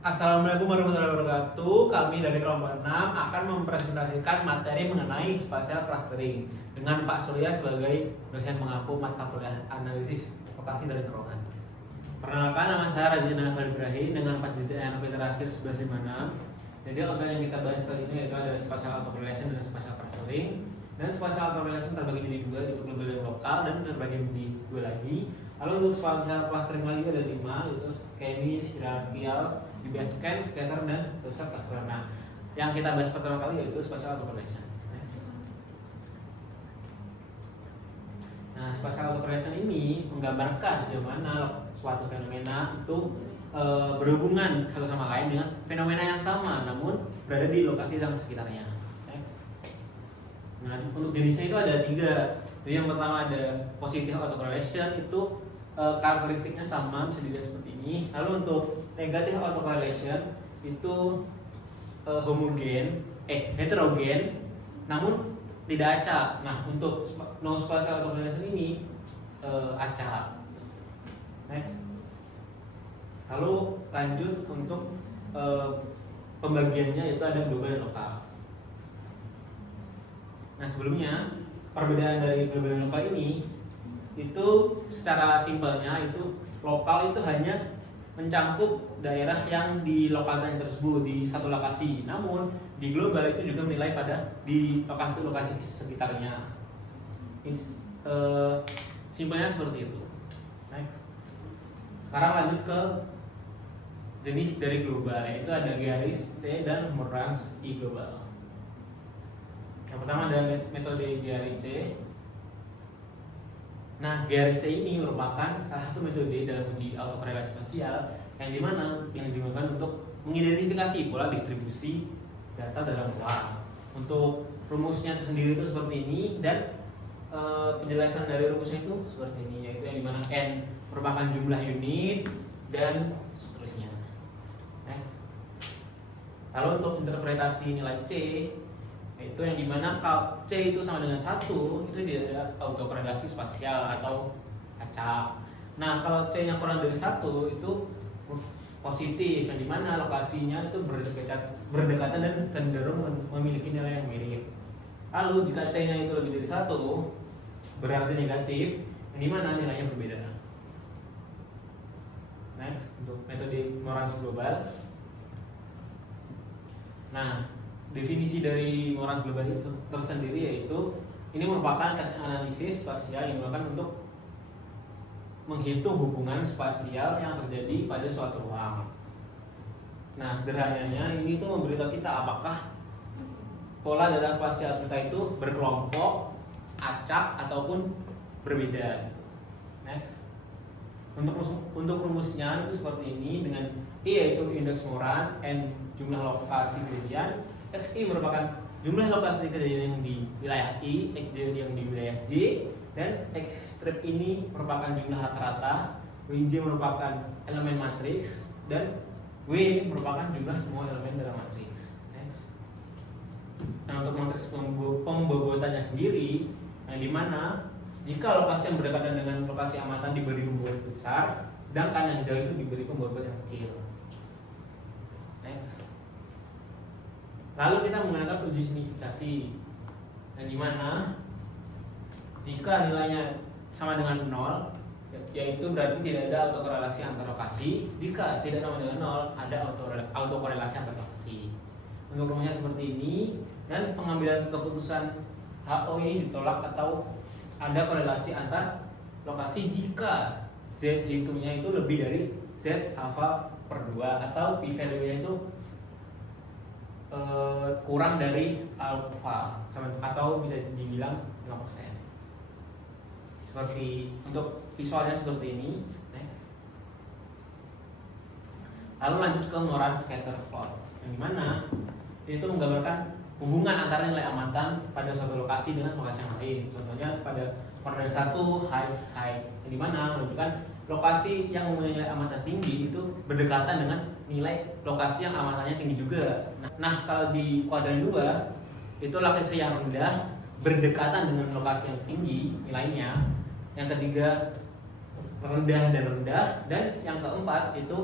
Assalamualaikum warahmatullahi wabarakatuh. Kami dari kelompok 6 akan mempresentasikan materi mengenai spatial clustering dengan Pak Surya sebagai dosen mengampu mata kuliah analisis lokasi dari terowongan. Perkenalkan, nama saya Radina Ibrahim dengan 4 digit NPWP terakhir 1156. Jadi objek yang kita bahas kali ini yaitu ada spatial autocorrelation dan spatial clustering. Dan spatial autocorrelation terbagi menjadi dua, yaitu global dan lokal, dan terbagi menjadi dua lagi. Lalu untuk spatial clustering lagi ada 5, yaitu kemis, hierarkial, scan, scatter, dan pusat cluster. Nah, yang kita bahas pertama kali yaitu spatial autocorrelation. Nah, spatial autocorrelation ini menggambarkan sejauh mana suatu fenomena itu berhubungan satu sama lain dengan fenomena yang sama, namun berada di lokasi yang sekitarnya. Nah, untuk jenisnya itu ada 3. Jadi yang pertama ada positive autocorrelation, itu karakteristiknya sama, bisa dilihat seperti ini. Lalu untuk negative autocorrelation itu heterogen, namun tidak acak. Nah, untuk no spatial autocorrelation ini acak. Next. Lalu lanjut untuk pembagiannya, itu ada global dan lokal. Nah, sebelumnya perbedaan dari global dan lokal ini itu secara simpelnya itu lokal itu hanya mencakup daerah yang dilokalkan tersebut di satu lokasi. Namun di global itu juga menilai pada di lokasi-lokasi sekitarnya. Simpelnya seperti itu. Next. Sekarang lanjut ke jenis dari global, yaitu ada garis C dan Moran's I global. Yang pertama ada metode garis C. Nah, garis C ini merupakan salah satu metode dalam uji autokorelasi spasial yang digunakan untuk mengidentifikasi pola distribusi data dalam ruang. Untuk rumusnya sendiri itu seperti ini, dan penjelasan dari rumusnya itu seperti ini, yaitu yang dimana N merupakan jumlah unit dan seterusnya. Next. Lalu untuk interpretasi nilai C, yaitu yang dimana kalau C itu sama dengan 1, itu tidak ada autokorelasi spasial atau acak. Nah, kalau C nya kurang dari 1 itu positif, yang dimana lokasinya itu berdekatan dan cenderung memiliki nilai yang mirip. Lalu jika C nya itu lebih dari 1 berarti negatif, yang dimana nilainya berbeda. Next, untuk metode Moran's global. Nah, definisi dari Moran's global itu tersendiri yaitu ini merupakan teknik analisis spasial yang digunakan untuk menghitung hubungan spasial yang terjadi pada suatu ruang. Nah, sederhananya ini tuh memberitahu kita apakah pola data spasial kita itu berkelompok, acak, ataupun berbeda. Next. Untuk rumusnya itu seperti ini, dengan I yaitu indeks Moran, N jumlah lokasi kejadian, XI merupakan jumlah lokasi kejadian yang di wilayah I, XJ yang di wilayah J, dan X strip ini merupakan jumlah rata-rata, WJ merupakan elemen matriks, dan W merupakan jumlah semua elemen dalam matriks. Next. Nah, untuk matriks pembobotannya sendiri, yang dimana jika lokasi yang berdekatan dengan lokasi amatan diberi pembobot besar, sedangkan yang jauh itu diberi pembobot yang kecil. Next. Lalu kita menggunakan uji signifikasi, yang dimana jika nilainya sama dengan 0, yaitu berarti tidak ada autokorelasi antar lokasi. Jika tidak sama dengan 0, ada autokorelasi antar lokasi. Untuk rumusnya seperti ini, dan pengambilan keputusan HO ini ditolak atau ada korelasi antar lokasi jika Z hitungnya itu lebih dari Z alpha per 2 atau P value-nya itu kurang dari alpha, atau bisa dibilang 5%. Seperti untuk visualnya seperti ini. Next. Lalu lanjut ke Moran scatter plot, yang dimana itu menggambarkan hubungan antara nilai amatan pada suatu lokasi dengan lokasi yang lain. Contohnya pada koordinat 1 height, yang dimana menunjukkan lokasi yang mempunyai nilai amatan tinggi itu berdekatan dengan nilai lokasi yang amatannya tinggi juga. Nah, kalau di kuadran 2 itu lokasi yang rendah berdekatan dengan lokasi yang tinggi nilainya. Yang ketiga rendah dan rendah, dan yang keempat itu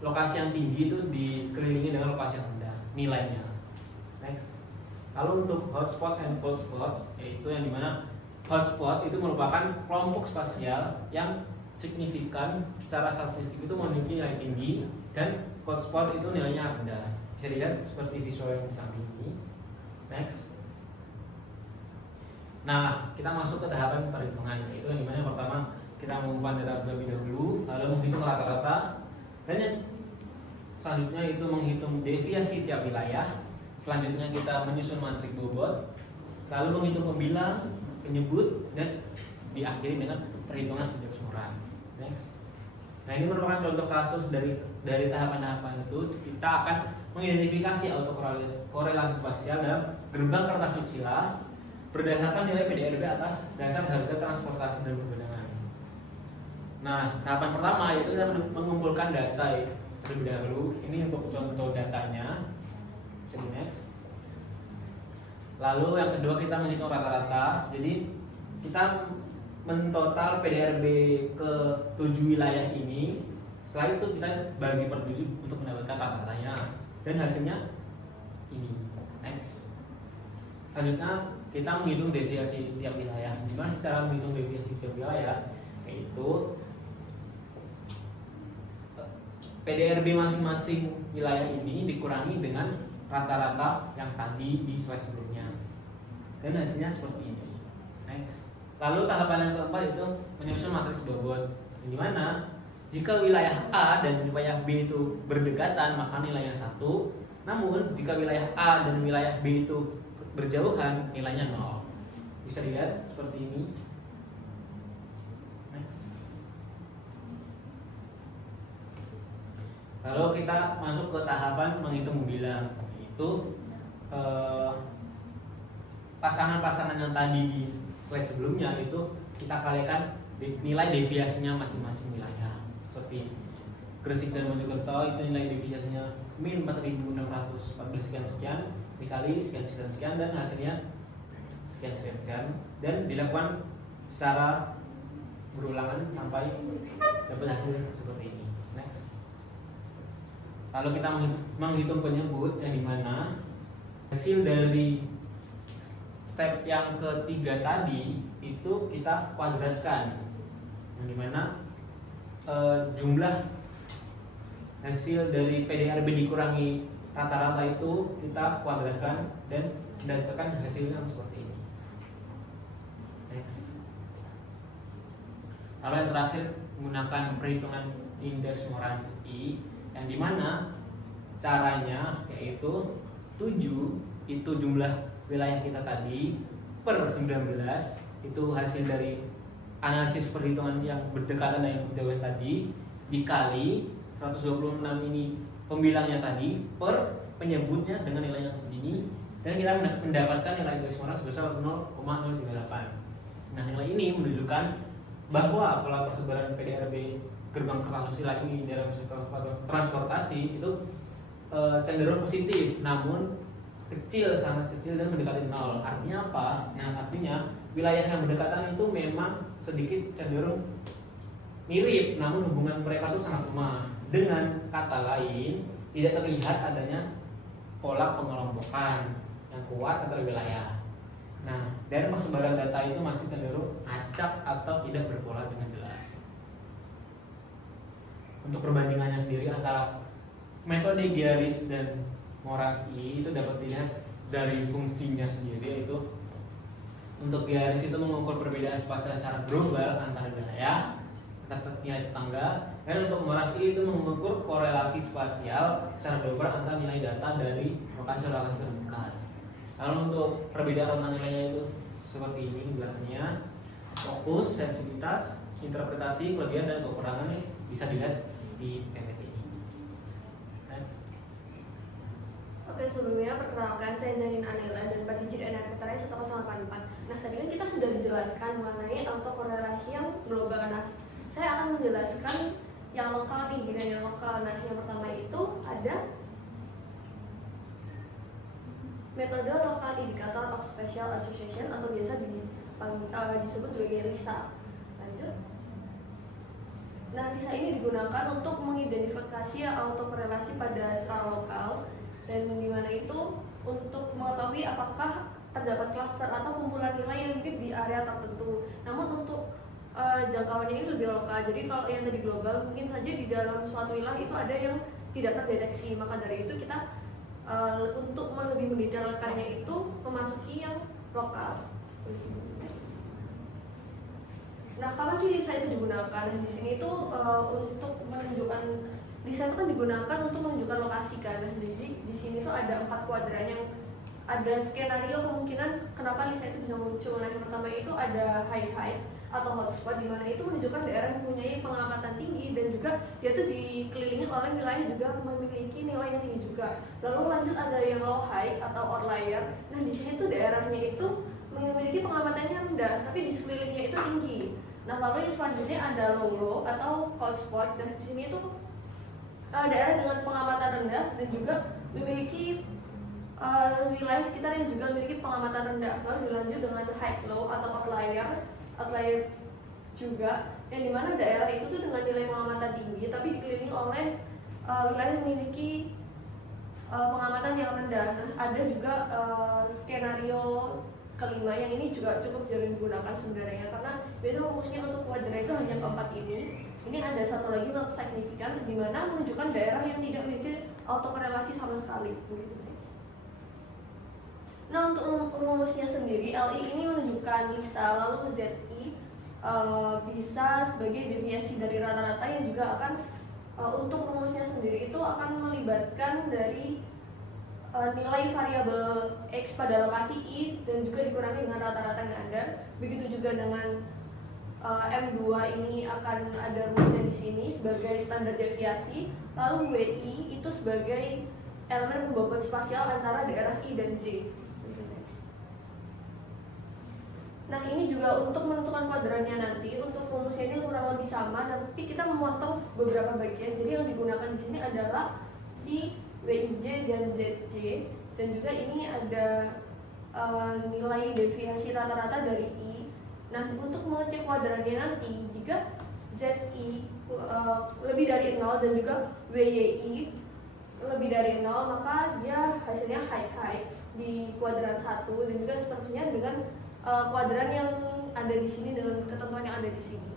lokasi yang tinggi itu dikelilingi dengan lokasi yang rendah nilainya. Next. Kalau untuk hotspot and cold spot, yaitu yang dimana hotspot itu merupakan kelompok spasial yang signifikan secara statistik itu memiliki nilai tinggi, dan cold spot itu nilainya rendah. Bisa dilihat seperti visual yang di samping ini. Next. Nah, kita masuk ke tahapan perhitungan, yaitu yang dimana pertama kita mengumpulkan data terlebih dahulu, lalu menghitung rata-rata, dan yang selanjutnya itu menghitung deviasi tiap wilayah. Selanjutnya kita menyusun matrik bobot, lalu menghitung pembilang, penyebut, dan diakhiri dengan perhitungan indeks murah. Next. Nah, ini merupakan contoh kasus dari tahapan-tahapan itu. Kita akan mengidentifikasi autokorelasi spasial dalam gerbang Kartasusila berdasarkan nilai PDRB atas dasar harga transportasi dan perdagangan. Nah, tahapan pertama itu kita mengumpulkan data terlebih dahulu. Ini untuk contoh datanya. Next. Lalu yang kedua kita menghitung rata-rata. Jadi kita mentotal PDRB ke 7 wilayah ini. Setelah itu kita bagi per 7 untuk mendapatkan rata-ratanya, dan hasilnya ini. Next. Selanjutnya kita menghitung deviasi tiap wilayah. Gimana cara menghitung deviasi tiap wilayah? Yaitu PDRB masing-masing wilayah ini dikurangi dengan rata-rata yang tadi di slide sebelumnya, dan hasilnya seperti ini. Next. Lalu tahapan yang keempat itu menyusun matriks bobot, di mana jika wilayah A dan wilayah B itu berdekatan maka nilainya 1. Namun jika wilayah A dan wilayah B itu berjauhan, nilainya 0. Bisa dilihat seperti ini. Next. Lalu kita masuk ke tahapan menghitung pembilang. Itu pasangan-pasangan yang tadi di slide sebelumnya itu kita kalikan nilai deviasinya masing-masing wilayah. Seperti Gresik dan Mojokerto itu nilai deviasinya min 4.614 sekian dikali sekian dan hasilnya sekian, dan dilakukan secara berulangan sampai dapat hasil seperti ini. Next. Lalu kita menghitung penyebut, yang dimana hasil dari step yang ketiga tadi itu kita kuadratkan, yang dimana jumlah hasil dari PDRB dikurangi rata-rata itu kita kuadratkan dan mendapatkan hasilnya seperti ini. Next. Lalu yang terakhir menggunakan perhitungan indeks Moran I, yang dimana caranya yaitu 7 itu jumlah wilayah kita tadi per 19 itu hasil dari analisis perhitungan yang berdekatan dan yang berjauhan tadi dikali 126 ini pembilangnya tadi per penyebutnya dengan nilai yang segini, dan kita mendapatkan nilai indeks Moran sebesar 0,038. Nah, nilai ini menunjukkan bahwa pola persebaran PDRB gerbang Kartasusila ini dalam sektor transportasi itu cenderung positif, namun kecil, sangat kecil dan mendekati 0. Artinya apa? Nah, artinya wilayah yang berdekatan itu memang sedikit cenderung mirip, namun hubungan mereka itu sangat lemah. Dengan kata lain, tidak terlihat adanya pola pengelompokan yang kuat antar wilayah. Nah, dan persebaran data itu masih cenderung acak atau tidak berpola dengan jelas. Untuk perbandingannya sendiri antara metode Giaris dan Moransky itu dapat dilihat dari fungsinya sendiri, yaitu untuk Giaris itu mengukur perbedaan spasial secara global antara wilayah nilai tetangga, dan untuk Moransky itu mengukur korelasi spasial secara global antara nilai data dari lokasi-lokasi terdekat. Lalu untuk perbedaan rentang nilainya itu seperti ini penjelasannya: fokus, sensitivitas, interpretasi, kelebihan dan kekurangannya bisa dilihat di PPT ini. Next. Oke, sebelumnya perkenalkan, saya Zarin Anela dan Pak Digit NRPTRI 1084. Nah, tadi kan kita sudah dijelaskan mengenai autokorelasi yang global. Nah, saya akan menjelaskan yang lokal nih, dan yang lokal. Nah, yang pertama itu ada metode Local Indicator of Spatial Association atau biasa disebut sebagai LISA. Lanjut. Nah, lisa ini digunakan untuk mengidentifikasi autokorelasi pada skala lokal, dan dimana itu untuk mengetahui apakah terdapat klaster atau kumpulan nilai yang mirip di area tertentu. Namun untuk jangkauannya ini lebih lokal. Jadi kalau yang tadi global, mungkin saja di dalam suatu wilayah itu ada yang tidak terdeteksi. Maka dari itu kita untuk lebih mendetailkannya itu memasuki yang lokal. Nah, kapan sih lisa itu digunakan? Di sini itu untuk menunjukkan, lisa itu kan digunakan untuk menunjukkan lokasi kan. Jadi di sini tuh ada 4 kuadran yang ada skenario kemungkinan kenapa lisa itu bisa muncul. Nah, yang pertama itu ada high atau hotspot, di mana itu menunjukkan daerah yang mempunyai pengamatan tinggi dan juga dia tuh dikelilingi oleh wilayah juga memiliki nilai yang tinggi juga. Lalu lanjut ada yang low high atau outlier. Nah, di sini tuh daerahnya itu memiliki pengamatannya rendah tapi di sekelilingnya itu tinggi. Nah, lalu yang selanjutnya ada low atau cold spot, dan di sini tuh daerah dengan pengamatan rendah dan juga memiliki wilayah sekitar yang juga memiliki pengamatan rendah. Lalu dilanjut dengan high low atau outlier juga, yang dimana daerah itu tuh dengan nilai pengamatan tinggi tapi dikelilingi oleh wilayah yang memiliki pengamatan yang rendah. Nah, ada juga skenario kelima yang ini juga cukup jarang digunakan sebenarnya, karena biasanya fokusnya untuk kuadran itu hanya keempat ini. Ini ada satu lagi not significant, di mana menunjukkan daerah yang tidak memiliki autokorelasi sama sekali. Begitu. Nah, untuk rumusnya sendiri, LI ini menunjukkan lisa, lalu ZI bisa sebagai deviasi dari rata-rata, yang juga akan untuk rumusnya sendiri itu akan melibatkan dari nilai variabel X pada lokasi I dan juga dikurangi dengan rata-rata yang ada. Begitu juga dengan M2 ini akan ada rumusnya di sini sebagai standar deviasi, lalu WI itu sebagai elemen pembobot spasial antara daerah I dan J. Nah, ini juga untuk menentukan kuadrannya nanti. Untuk rumusnya ini kurang lebih sama, tapi kita memotong beberapa bagian. Jadi yang digunakan di sini adalah si WIJ dan ZJ, dan juga ini ada nilai deviasi rata-rata dari I. Nah, untuk mengecek kuadrannya nanti, jika ZI lebih dari 0 dan juga WYI lebih dari 0, maka dia hasilnya high di kuadran 1, dan juga sepertinya dengan kuadran yang ada di sini dengan ketentuan yang ada di sini.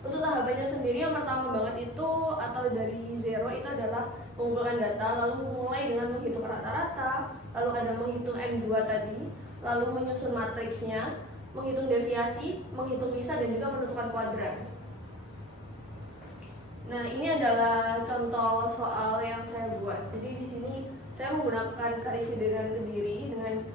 Untuk tahapannya sendiri, yang pertama banget itu atau dari 0 itu adalah mengumpulkan data, lalu mulai dengan menghitung rata-rata, lalu ada menghitung M2 tadi, lalu menyusun matriksnya, menghitung deviasi, menghitung lisa, dan juga menentukan kuadran. Nah, ini adalah contoh soal yang saya buat. Jadi di sini saya menggunakan karesidenan Kediri dengan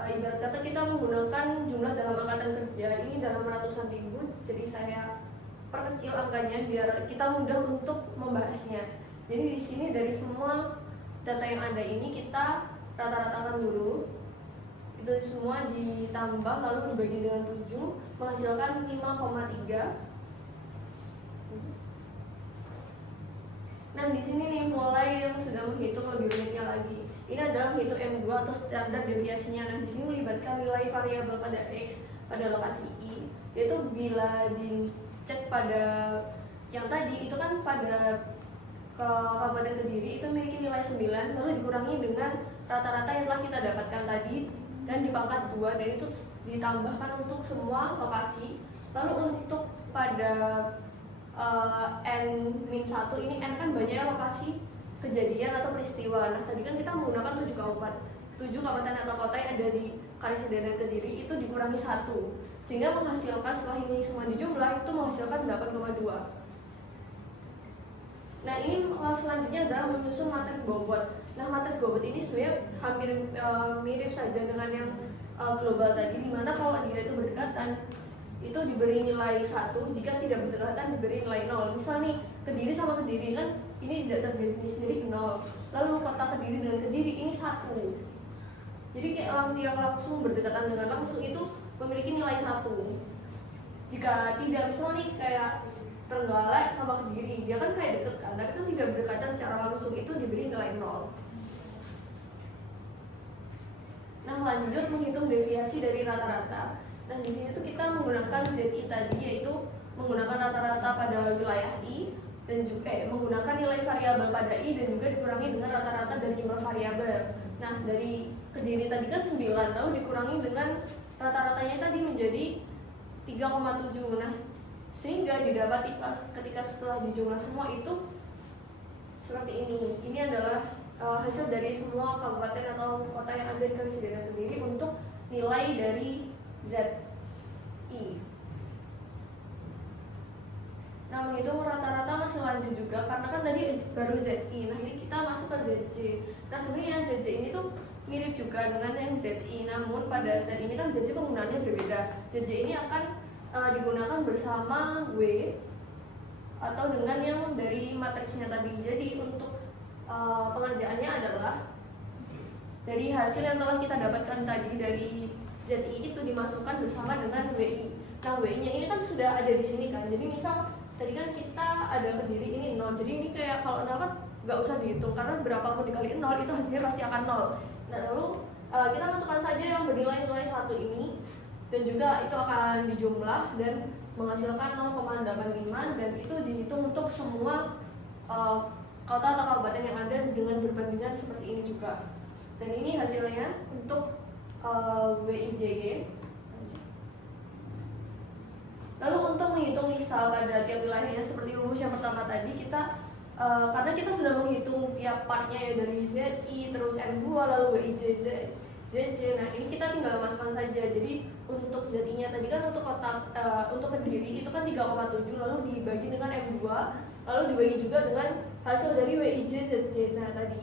ibarat kata kita menggunakan jumlah dalam angkatan kerja ini dalam ratusan ribu. Jadi saya perkecil angkanya biar kita mudah untuk membahasnya. Jadi di sini dari semua data yang ada ini kita rata-ratakan dulu. Itu semua ditambah lalu dibagi dengan 7 menghasilkan 5,3. Nah, di sini nih mulai yang sudah menghitung lebih rumitnya lagi. Ini adalah menghitung M2 atau standar deviasinya. Nah, di sini melibatkan nilai variabel pada X pada lokasi I. Yaitu bila dicek pada yang tadi itu kan pada ke Kabupaten Kediri itu memiliki nilai 9, lalu dikurangi dengan rata-rata yang telah kita dapatkan tadi dan dipangkat 2, dan itu ditambahkan untuk semua lokasi. Lalu untuk pada N-1 ini, N kan banyak lokasi kejadian atau peristiwa. Nah, tadi kan kita menggunakan 7 kabupaten atau kota yang ada di Karesidenan Kediri itu dikurangi 1, sehingga menghasilkan setelah ini semua dijumlah itu menghasilkan 8,2. Nah, ini selanjutnya adalah menyusun matrik bobot. Nah, matrik bobot ini sebenarnya hampir mirip saja dengan yang global tadi, dimana kalau dia itu berdekatan itu diberi nilai 1, jika tidak berdekatan diberi nilai 0. Misal nih, Kediri sama Kediri kan ini tidak terdefinisi jadi 0. Lalu kota Kediri dan Kediri ini 1. Jadi kayak yang langsung berdekatan dengan langsung itu memiliki nilai 1. Jika tidak, misal nih kayak Trenggalek sama Kediri, dia kan kayak deket kan, tapi kan tidak berdekatan secara langsung, itu diberi nilai 0. Nah, lanjut menghitung deviasi dari rata-rata. Nah, di sini tuh kita menggunakan ZI tadi, yaitu menggunakan rata-rata pada wilayah I dan juga menggunakan nilai variabel pada I dan juga dikurangi dengan rata-rata dari jumlah variabel. Nah, dari Kediri tadi kan 9, lalu dikurangi dengan rata-ratanya tadi menjadi 3,7. Nah, sehingga didapati ketika setelah dijumlah semua itu seperti ini. Ini adalah hasil dari semua kabupaten atau kota yang ada di Provinsi Daerah Kediri untuk nilai dari ZI. Nah, menghitung rata-rata masih lanjut juga karena kan tadi baru ZI. Nah, ini kita masuk ke ZJ. Nah, sebenarnya ZJ ini tuh mirip juga dengan yang ZI, namun pada step ini kan ZJ penggunaannya berbeda. ZJ ini akan digunakan bersama W atau dengan yang dari matriksnya tadi. Jadi untuk pengerjaannya adalah dari hasil yang telah kita dapatkan tadi dari ZI itu dimasukkan bersama dengan WI. Nah, WI-nya ini kan sudah ada di sini kan. Jadi misal tadi kan kita ada Kediri ini 0. Jadi ini kayak kalau 0 kan nggak usah dihitung karena berapapun dikali 0 itu hasilnya pasti akan 0. Nah, lalu kita masukkan saja yang bernilai-nilai 1 ini dan juga itu akan dijumlah dan menghasilkan 0,85 dan itu dihitung untuk semua kota atau kabupaten yang ada dengan perbandingan seperti ini juga. Dan ini hasilnya untuk WIJY. Lalu untuk menghitung lisa pada tiap wilayahnya seperti rumus yang pertama tadi kita karena kita sudah menghitung tiap partnya ya dari ZI terus M2 lalu WIJZ ZJ. Nah, ini kita tinggal masukkan saja. Jadi untuk ZI-nya tadi kan untuk kota untuk Kediri itu kan 3,7 lalu dibagi dengan M2 lalu dibagi juga dengan hasil dari WIJZJ tadi.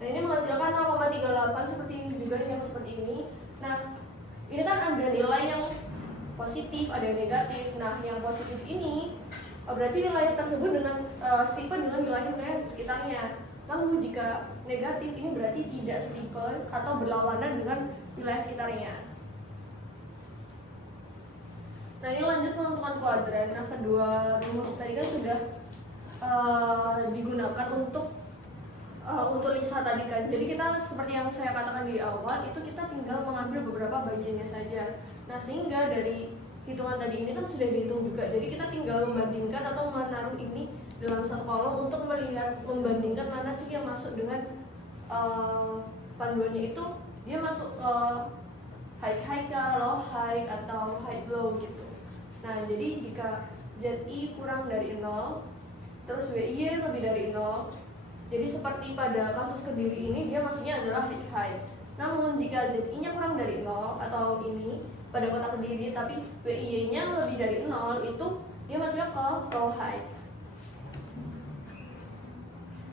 Nah, ini menghasilkan 0,38 seperti juga yang seperti ini. Nah, ini kan ada nilai yang positif, ada yang negatif. Nah, yang positif ini berarti wilayah tersebut dengan setipe dengan wilayah sekitarnya. Namun jika negatif ini berarti tidak setipe atau berlawanan dengan wilayah sekitarnya. Nah, ini lanjut menentukan kuadran. Nah, kedua rumus tadi kan sudah digunakan untuk lisa tadi kan. Jadi kita seperti yang saya katakan di awal itu kita tinggal mengambil beberapa bagiannya saja. Nah, sehingga dari hitungan tadi ini kan sudah dihitung juga. Jadi kita tinggal membandingkan atau menaruh ini dalam satu kolom untuk melihat membandingkan mana sih yang masuk dengan panduannya itu dia masuk ke high kah, low high atau high low gitu. Nah, jadi jika ZI kurang dari 0 terus WI lebih dari 0, jadi seperti pada kasus Kediri ini dia maksudnya adalah high. Namun jika ZI-nya kurang dari 0 atau ini pada kota Kediri tapi WIY-nya lebih dari 0 itu dia masuknya ke low high.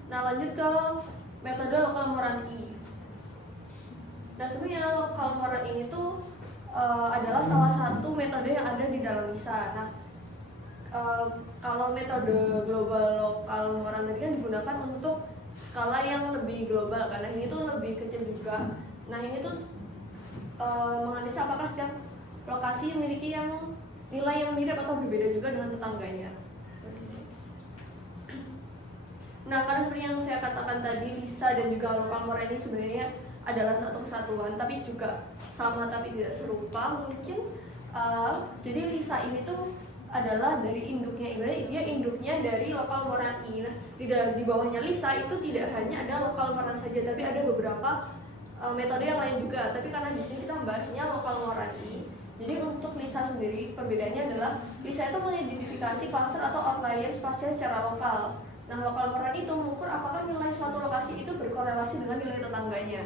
Nah, lanjut ke metode lokal moran I. Nah, sebenarnya lokal moran ini tuh adalah salah satu metode yang ada di dalam lisa. Nah, kalau metode global lokal moran tadi kan digunakan untuk skala yang lebih global karena ini tuh lebih kecil juga. Nah, ini tuh menganalisa apakah setiap lokasi memiliki yang nilai yang mirip atau berbeda juga dengan tetangganya. Nah, karena seperti yang saya katakan tadi, lisa dan juga lokal moran ini sebenarnya adalah satu kesatuan, tapi juga sama tapi tidak serupa mungkin. Jadi lisa ini tuh adalah dari induknya, ibaratnya dia induknya dari lokal moran I. Nah, di bawahnya lisa itu tidak hanya ada lokal moran saja, tapi ada beberapa metode yang lain juga. Tapi karena di sini kita membahasnya lokal moran I, jadi untuk lisa sendiri perbedaannya adalah lisa itu mengidentifikasi klaster atau outlier spasial secara lokal. Nah, lokal moran itu mengukur apakah nilai suatu lokasi itu berkorelasi dengan nilai tetangganya.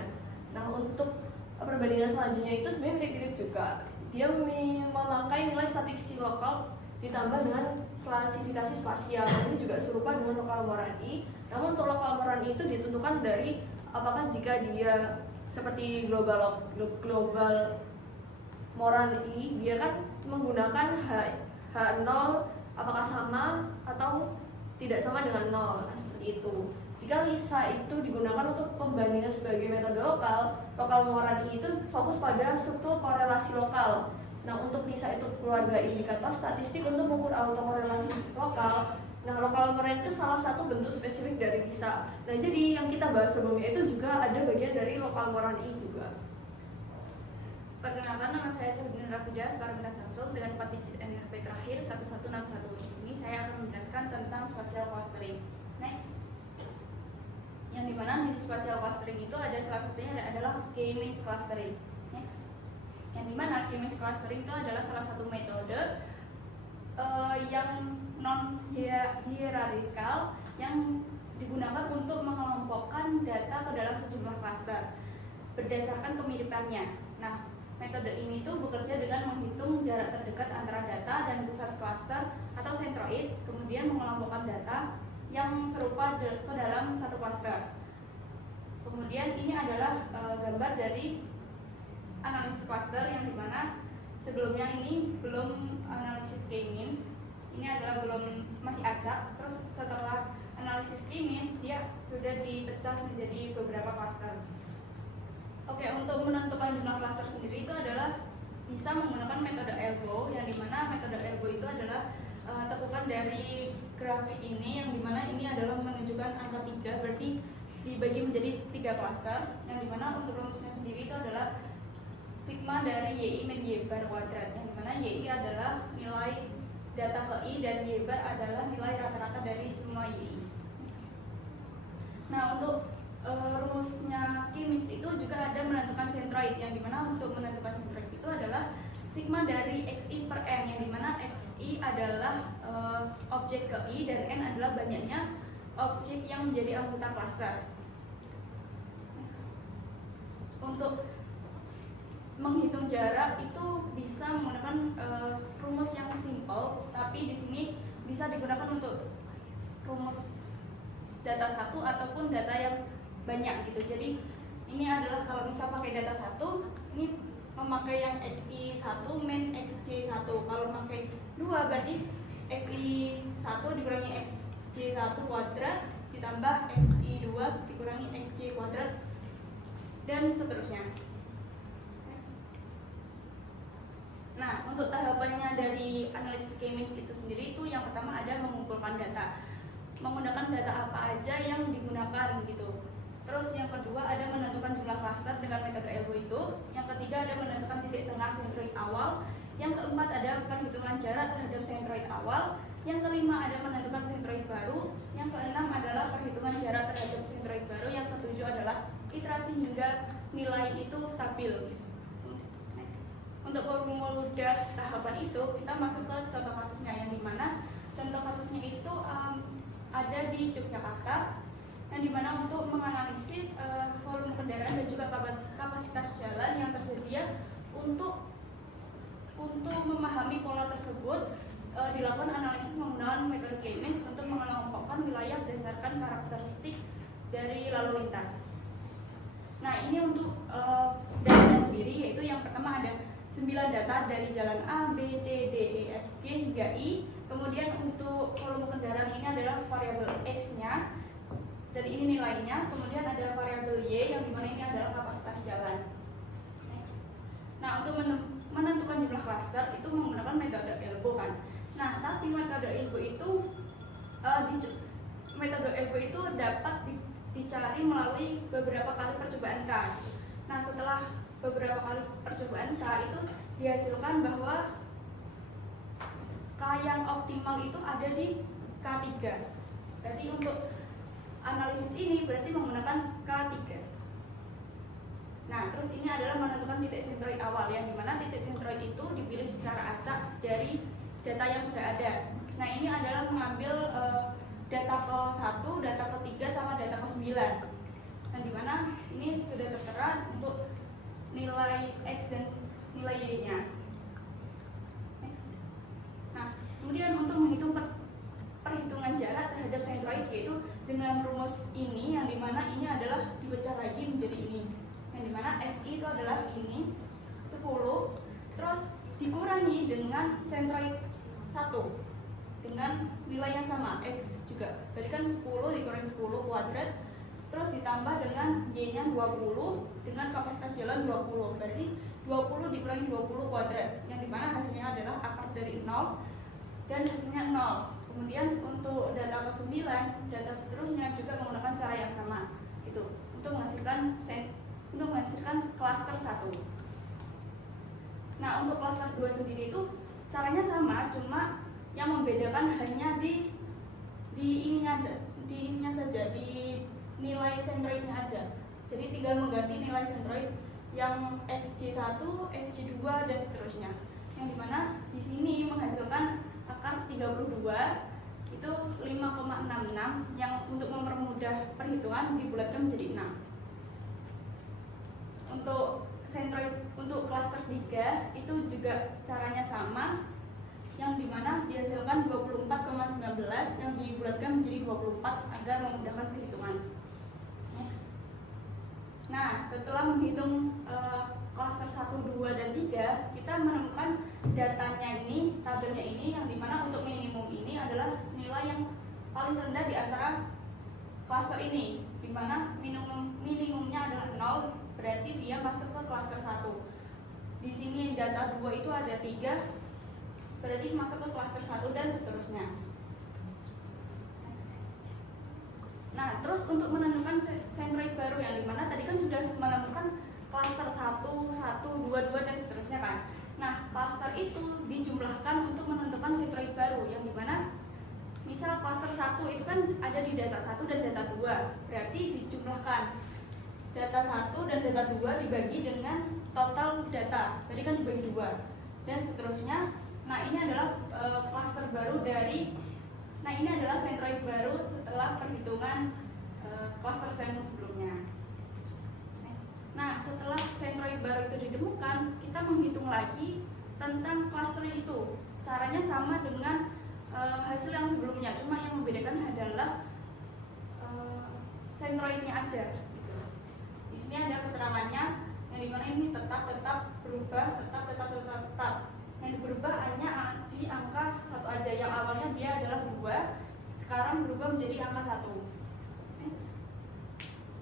Nah, untuk perbandingan selanjutnya itu sebenarnya mirip-mirip juga. Dia memakai nilai statistik lokal ditambah dengan klasifikasi spasial. Ini juga serupa dengan lokal moran I. Namun untuk lokal moran I itu ditentukan dari apakah jika dia seperti global moran I, dia kan menggunakan H0 apakah sama atau tidak sama dengan 0. Nah, seperti itu. Jika lisa itu digunakan untuk pembandingan sebagai metode lokal moran I itu fokus pada struktur korelasi lokal. Nah, untuk lisa itu keluarga indikator statistik untuk mengukur autokorelasi lokal. Nah, lokal moran itu salah satu bentuk spesifik dari lisa. Nah, jadi yang kita bahas sebelumnya itu juga ada bagian dari lokal moran I juga. Perkenalkan, nama saya Sabrina Rafidah Paramita Samsul dengan 4 digit NRP terakhir 1161. Di sini saya akan menjelaskan tentang spatial clustering. Next. Yang dimana di spatial clustering itu ada salah satunya adalah K-means clustering. Next. Yang dimana K-means clustering itu adalah salah satu metode yang non hierarkikal yang digunakan untuk mengelompokkan data ke dalam sejumlah cluster berdasarkan kemiripannya. Nah, metode ini tuh bekerja dengan menghitung jarak terdekat antara data dan pusat cluster atau centroid, kemudian mengelompokkan data yang serupa ke dalam satu cluster. Kemudian ini adalah gambar dari analisis cluster yang dimana sebelumnya ini belum analisis K-means, ini adalah masih acak. Terus setelah analisis K-means dia sudah dipecah menjadi beberapa cluster. Oke, untuk menentukan jumlah cluster sendiri itu adalah bisa menggunakan metode Elbow, yang dimana metode Elbow itu adalah tekukan dari grafik ini, yang dimana ini adalah menunjukkan angka 3, berarti dibagi menjadi 3 cluster, yang dimana untuk rumusnya sendiri itu adalah sigma dari YI min Y bar kuadrat, yang dimana YI adalah nilai data ke I dan Y bar adalah nilai rata-rata dari semua YI. Nah, untuk rumusnya K-means itu juga ada menentukan centroid, yang dimana untuk menentukan centroid itu adalah sigma dari XI per N, yang dimana XI adalah objek ke I dan N adalah banyaknya objek yang menjadi anggota cluster. Untuk menghitung jarak itu bisa menggunakan rumus yang simple, tapi di sini bisa digunakan untuk rumus data satu ataupun data yang banyak gitu. Jadi ini adalah kalau bisa pakai data satu, ini memakai yang XI1 min XC1. Kalau pakai 2 berarti XI1 dikurangi XC1 kuadrat ditambah XI2 dikurangi XC kuadrat dan seterusnya. Nah, untuk tahapannya dari analisis K-means itu sendiri itu yang pertama ada mengumpulkan data. Menggunakan data apa aja yang digunakan gitu. Terus yang kedua ada menentukan jumlah cluster dengan metode Elbow itu. Yang ketiga ada menentukan titik tengah centroid awal. Yang keempat ada perhitungan jarak terhadap centroid awal. Yang kelima ada menentukan centroid baru. Yang keenam adalah perhitungan jarak terhadap centroid baru. Yang ketujuh adalah iterasi hingga nilai itu stabil. Untuk mempermudah tahapan itu kita masuk ke contoh kasusnya, yang dimana contoh kasusnya itu ada di Yogyakarta, yang dimana untuk menganalisis volume kendaraan dan juga kapasitas jalan yang tersedia. Untuk memahami pola tersebut dilakukan analisis menggunakan metode K-means untuk mengelompokkan wilayah berdasarkan karakteristik dari lalu lintas. Nah, ini untuk datanya sendiri, yaitu yang pertama ada 9 data dari jalan A, B, C, D, E, F, G hingga I. Kemudian untuk volume kendaraan ini adalah variabel X-nya dan ini nilainya. Kemudian ada variabel Y yang dimana ini adalah kapasitas jalan. Next. Nah, untuk menentukan jumlah cluster itu menggunakan metode Elbow kan. Nah, tapi metode Elbow itu dapat dicari melalui beberapa kali percobaan K. Nah, setelah beberapa kali percobaan K itu dihasilkan bahwa K yang optimal itu ada di K3. Berarti untuk analisis ini berarti menggunakan K3. Nah, terus ini adalah menentukan titik centroid awal, yang dimana titik centroid itu dipilih secara acak dari data yang sudah ada. Nah, ini adalah mengambil data ke-1, data ke-3, sama data ke-9. Nah, dimana ini sudah tertera untuk nilai X dan nilai Y-nya. Nah, kemudian untuk menghitung perhitungan jarak terhadap centroid, yaitu dengan rumus ini, yang dimana ini adalah dipecah lagi menjadi ini, yang dimana XI itu adalah ini 10, terus dikurangi dengan centroid 1 dengan nilai yang sama X juga, berarti kan 10 dikurangi 10 kuadrat, terus ditambah dengan Y-nya 20 dengan kapasitas jalan 20, berarti 20 dikurangi 20 kuadrat, yang dimana hasilnya adalah akar dari 0 dan hasilnya 0. Kemudian untuk data ke-9, data seterusnya juga menggunakan cara yang sama, itu untuk menghasilkan cluster 1. Nah, untuk klaster 2 sendiri itu caranya sama, cuma yang membedakan hanya di ininya saja, di nilai sentroidnya aja. Jadi tinggal mengganti nilai sentroid yang XG1, XG2 dan seterusnya. Yang dimana di sini menghasilkan akar 32 itu 5,66 yang untuk mempermudah perhitungan dibulatkan menjadi 6. Untuk sentroid untuk klaster 3 itu juga caranya sama, yang dimana dihasilkan 24,19 yang dibulatkan menjadi 24 agar memudahkan perhitungan. Next. Nah, setelah menghitung klaster 1, 2, dan 3, kita menemukan datanya ini, tabelnya ini, yang dimana untuk minimum ini adalah nilai yang paling rendah di antara klaster ini, dimana minimumnya adalah 0, berarti dia masuk ke klaster 1. Di sini data 2 itu ada 3, berarti masuk ke klaster 1 dan seterusnya. Nah, terus untuk menentukan sentroid baru, yang dimana tadi kan sudah menemukan klaster 1, 1, 2, 2 dan seterusnya kan. Nah, klaster itu dijumlahkan untuk menentukan sentroid baru, yang dimana misal klaster 1 itu kan ada di data 1 dan data 2, berarti dijumlahkan data 1 dan data 2 dibagi dengan total data, tadi kan dibagi 2 dan seterusnya. Nah, ini adalah klaster baru ini adalah sentroid baru setelah perhitungan klaster sampel sebelumnya. Nah, setelah sentroid baru itu ditemukan, kita menghitung lagi tentang klasternya itu. Caranya sama dengan hasil yang sebelumnya, cuma yang membedakan adalah sentroidnya aja. Gitu. Di sini ada keterangannya, yang dimana ini tetap berubah, tetap. Yang berubah hanya di angka 1 aja, yang awalnya dia adalah 2, sekarang berubah menjadi angka 1.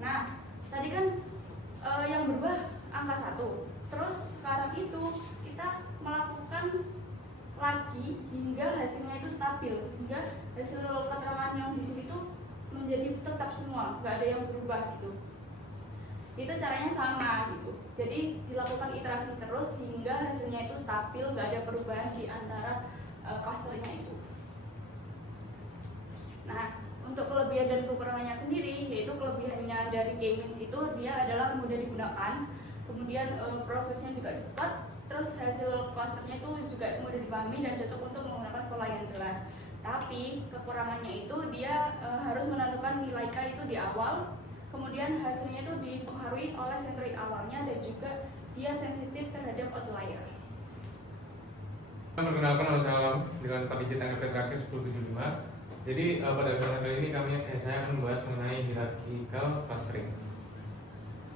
Nah, tadi kan yang berubah angka 1, terus sekarang itu kita melakukan lagi hingga hasilnya itu stabil, hingga hasil keterangan yang di sini tuh menjadi tetap semua, nggak ada yang berubah gitu. Itu caranya sama gitu. Jadi dilakukan iterasi terus hingga hasilnya itu stabil, nggak ada perubahan di antara klasternya itu. Nah, untuk kelebihan dan kekurangannya sendiri, yaitu kelebihannya dari K-means itu dia adalah mudah digunakan, kemudian prosesnya juga cepat, terus hasil klasternya itu juga mudah dipahami dan cocok untuk menggunakan pola yang jelas. Tapi kekurangannya itu dia harus menentukan nilai K itu di awal, kemudian hasilnya itu dipengaruhi oleh sentroid awalnya dan juga dia sensitif terhadap outlier. Perkenalkan, nama saya Alam dengan Pak Digit NRP terakhir 1075. Jadi pada kesempatan kali ini saya akan membahas mengenai hierarchical clustering.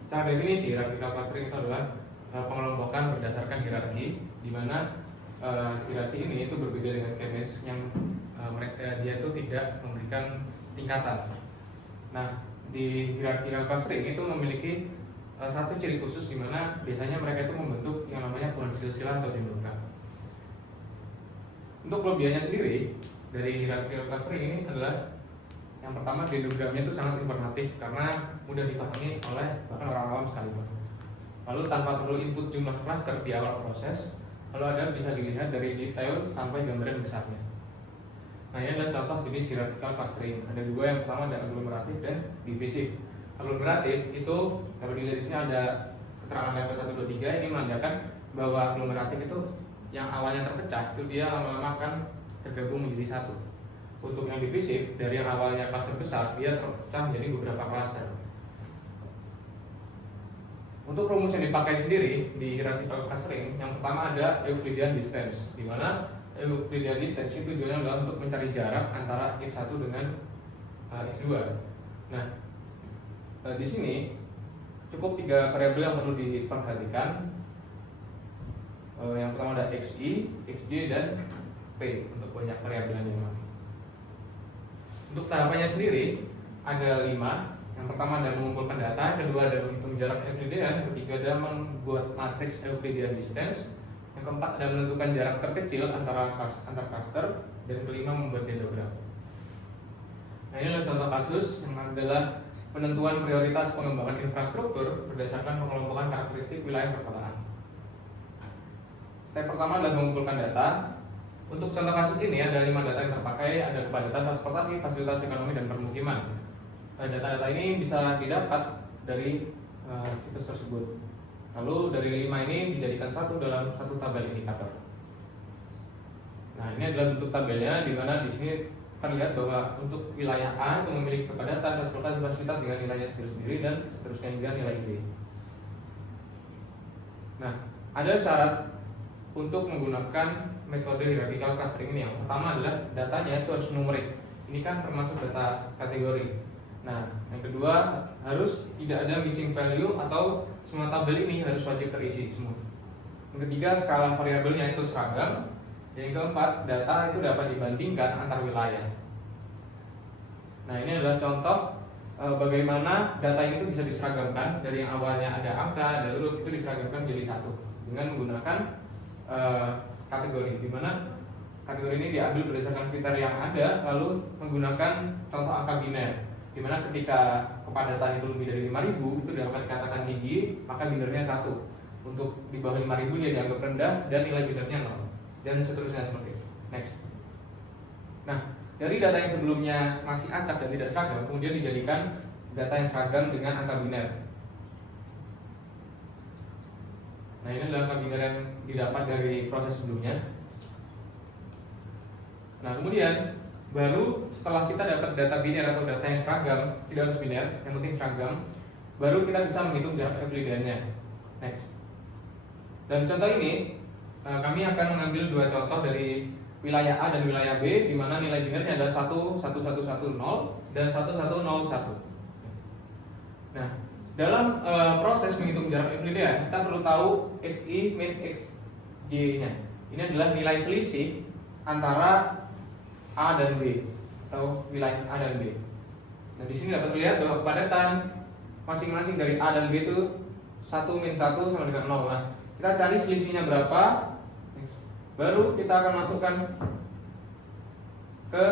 Cara definisi hierarchical clustering itu adalah pengelompokan berdasarkan hierarki, di mana hierarki ini itu berbeda dengan K-means yang dia itu tidak memberikan tingkatan. Nah, di hierarchical clustering itu memiliki satu ciri khusus, di mana biasanya mereka itu membentuk yang namanya pohon silsilah atau dendrogram. Untuk kelebihannya sendiri dari hierarchical clustering ini adalah yang pertama, dendrogramnya itu sangat informatif karena mudah dipahami oleh bahkan orang awam sekalipun. Lalu tanpa perlu input jumlah cluster di awal proses, lalu ada bisa dilihat dari detail sampai gambaran besarnya. Nah, ini adalah contoh jenis hierarchical clustering. Ada dua, yang pertama ada aglomeratif dan divisif. Aglomeratif itu kalau dilihat di sini ada keterangan level 1, 2, 3, ini menandakan bahwa aglomeratif itu yang awalnya terpecah itu dia lama-lama akan tergabung menjadi satu. Untuk yang divisif, dari yang awalnya klaster besar dia terpecah menjadi beberapa klaster. Untuk rumus yang dipakai sendiri di hierarchical clustering, yang pertama ada Euclidean distance, di mana Euclidean distance itu tujuannya adalah untuk mencari jarak antara x1 dengan x2. Nah, di sini cukup 3 variabel yang perlu diperhatikan. Yang pertama ada xi, xj, dan p untuk banyak variabelnya. Untuk tahapannya sendiri ada 5. Yang pertama ada mengumpulkan data, kedua ada menghitung jarak Euclidean, ketiga ada membuat matriks Euclidean distance, yang keempat ada menentukan jarak terkecil antar cluster, dan kelima membuat dendrogram. Nah, ini adalah contoh kasus yang adalah penentuan prioritas pengembangan infrastruktur berdasarkan pengelompokan karakteristik wilayah perkotaan. Step pertama adalah mengumpulkan data. Untuk contoh kasus ini ada 5 data yang terpakai, ada kepadatan transportasi, fasilitas ekonomi, dan permukiman. Data-data ini bisa didapat dari situs tersebut. Lalu dari 5 ini dijadikan satu dalam satu tabel indikator. Nah, ini adalah bentuk tabelnya, di mana di sini terlihat bahwa untuk wilayah A itu memiliki kepadatan transportasi fasilitas dengan nilainya sendiri-sendiri dan seterusnya hingga nilai B. Nah, ada syarat untuk menggunakan metode hierarchical clustering ini. Yang pertama adalah datanya itu harus numerik. Ini kan termasuk data kategori. Nah, yang kedua harus tidak ada missing value atau semua tabel ini harus wajib terisi semua. Yang ketiga, skala variabelnya itu seragam. Yang keempat, data itu dapat dibandingkan antar wilayah. Nah, ini adalah contoh bagaimana data ini tuh bisa diseragamkan dari yang awalnya ada angka, ada huruf, itu diseragamkan menjadi satu dengan menggunakan kategori, di mana kategori ini diambil berdasarkan kriteria yang ada, lalu menggunakan contoh angka biner, di mana ketika kepadatan itu lebih dari 5.000 itu dapat dikatakan tinggi, maka binernya 1. Untuk di bawah 5.000 dia dianggap rendah dan nilai binernya 0. Dan seterusnya seperti itu. Next. Nah, dari data yang sebelumnya masih acak dan tidak seragam, kemudian dijadikan data yang seragam dengan angka biner. Nah, ini adalah angka biner yang didapat dari proses sebelumnya. Nah, kemudian baru setelah kita dapat data biner atau data yang seragam, tidak harus biner, yang penting seragam, baru kita bisa menghitung jarak Euklideannya. Next. Dan contoh ini kami akan mengambil 2 contoh dari wilayah A dan wilayah B, di mana nilai binernya adalah 11110 dan 1101. Nah, dalam proses menghitung jarak Euclidean, kita perlu tahu xi min xj-nya. Ini adalah nilai selisih antara A dan B atau wilayah A dan B. Nah, di sini dapat terlihat bahwa kepadatan masing-masing dari A dan B itu 1 min 1 sama dengan 0. Nah, kita cari selisihnya berapa, baru kita akan masukkan ke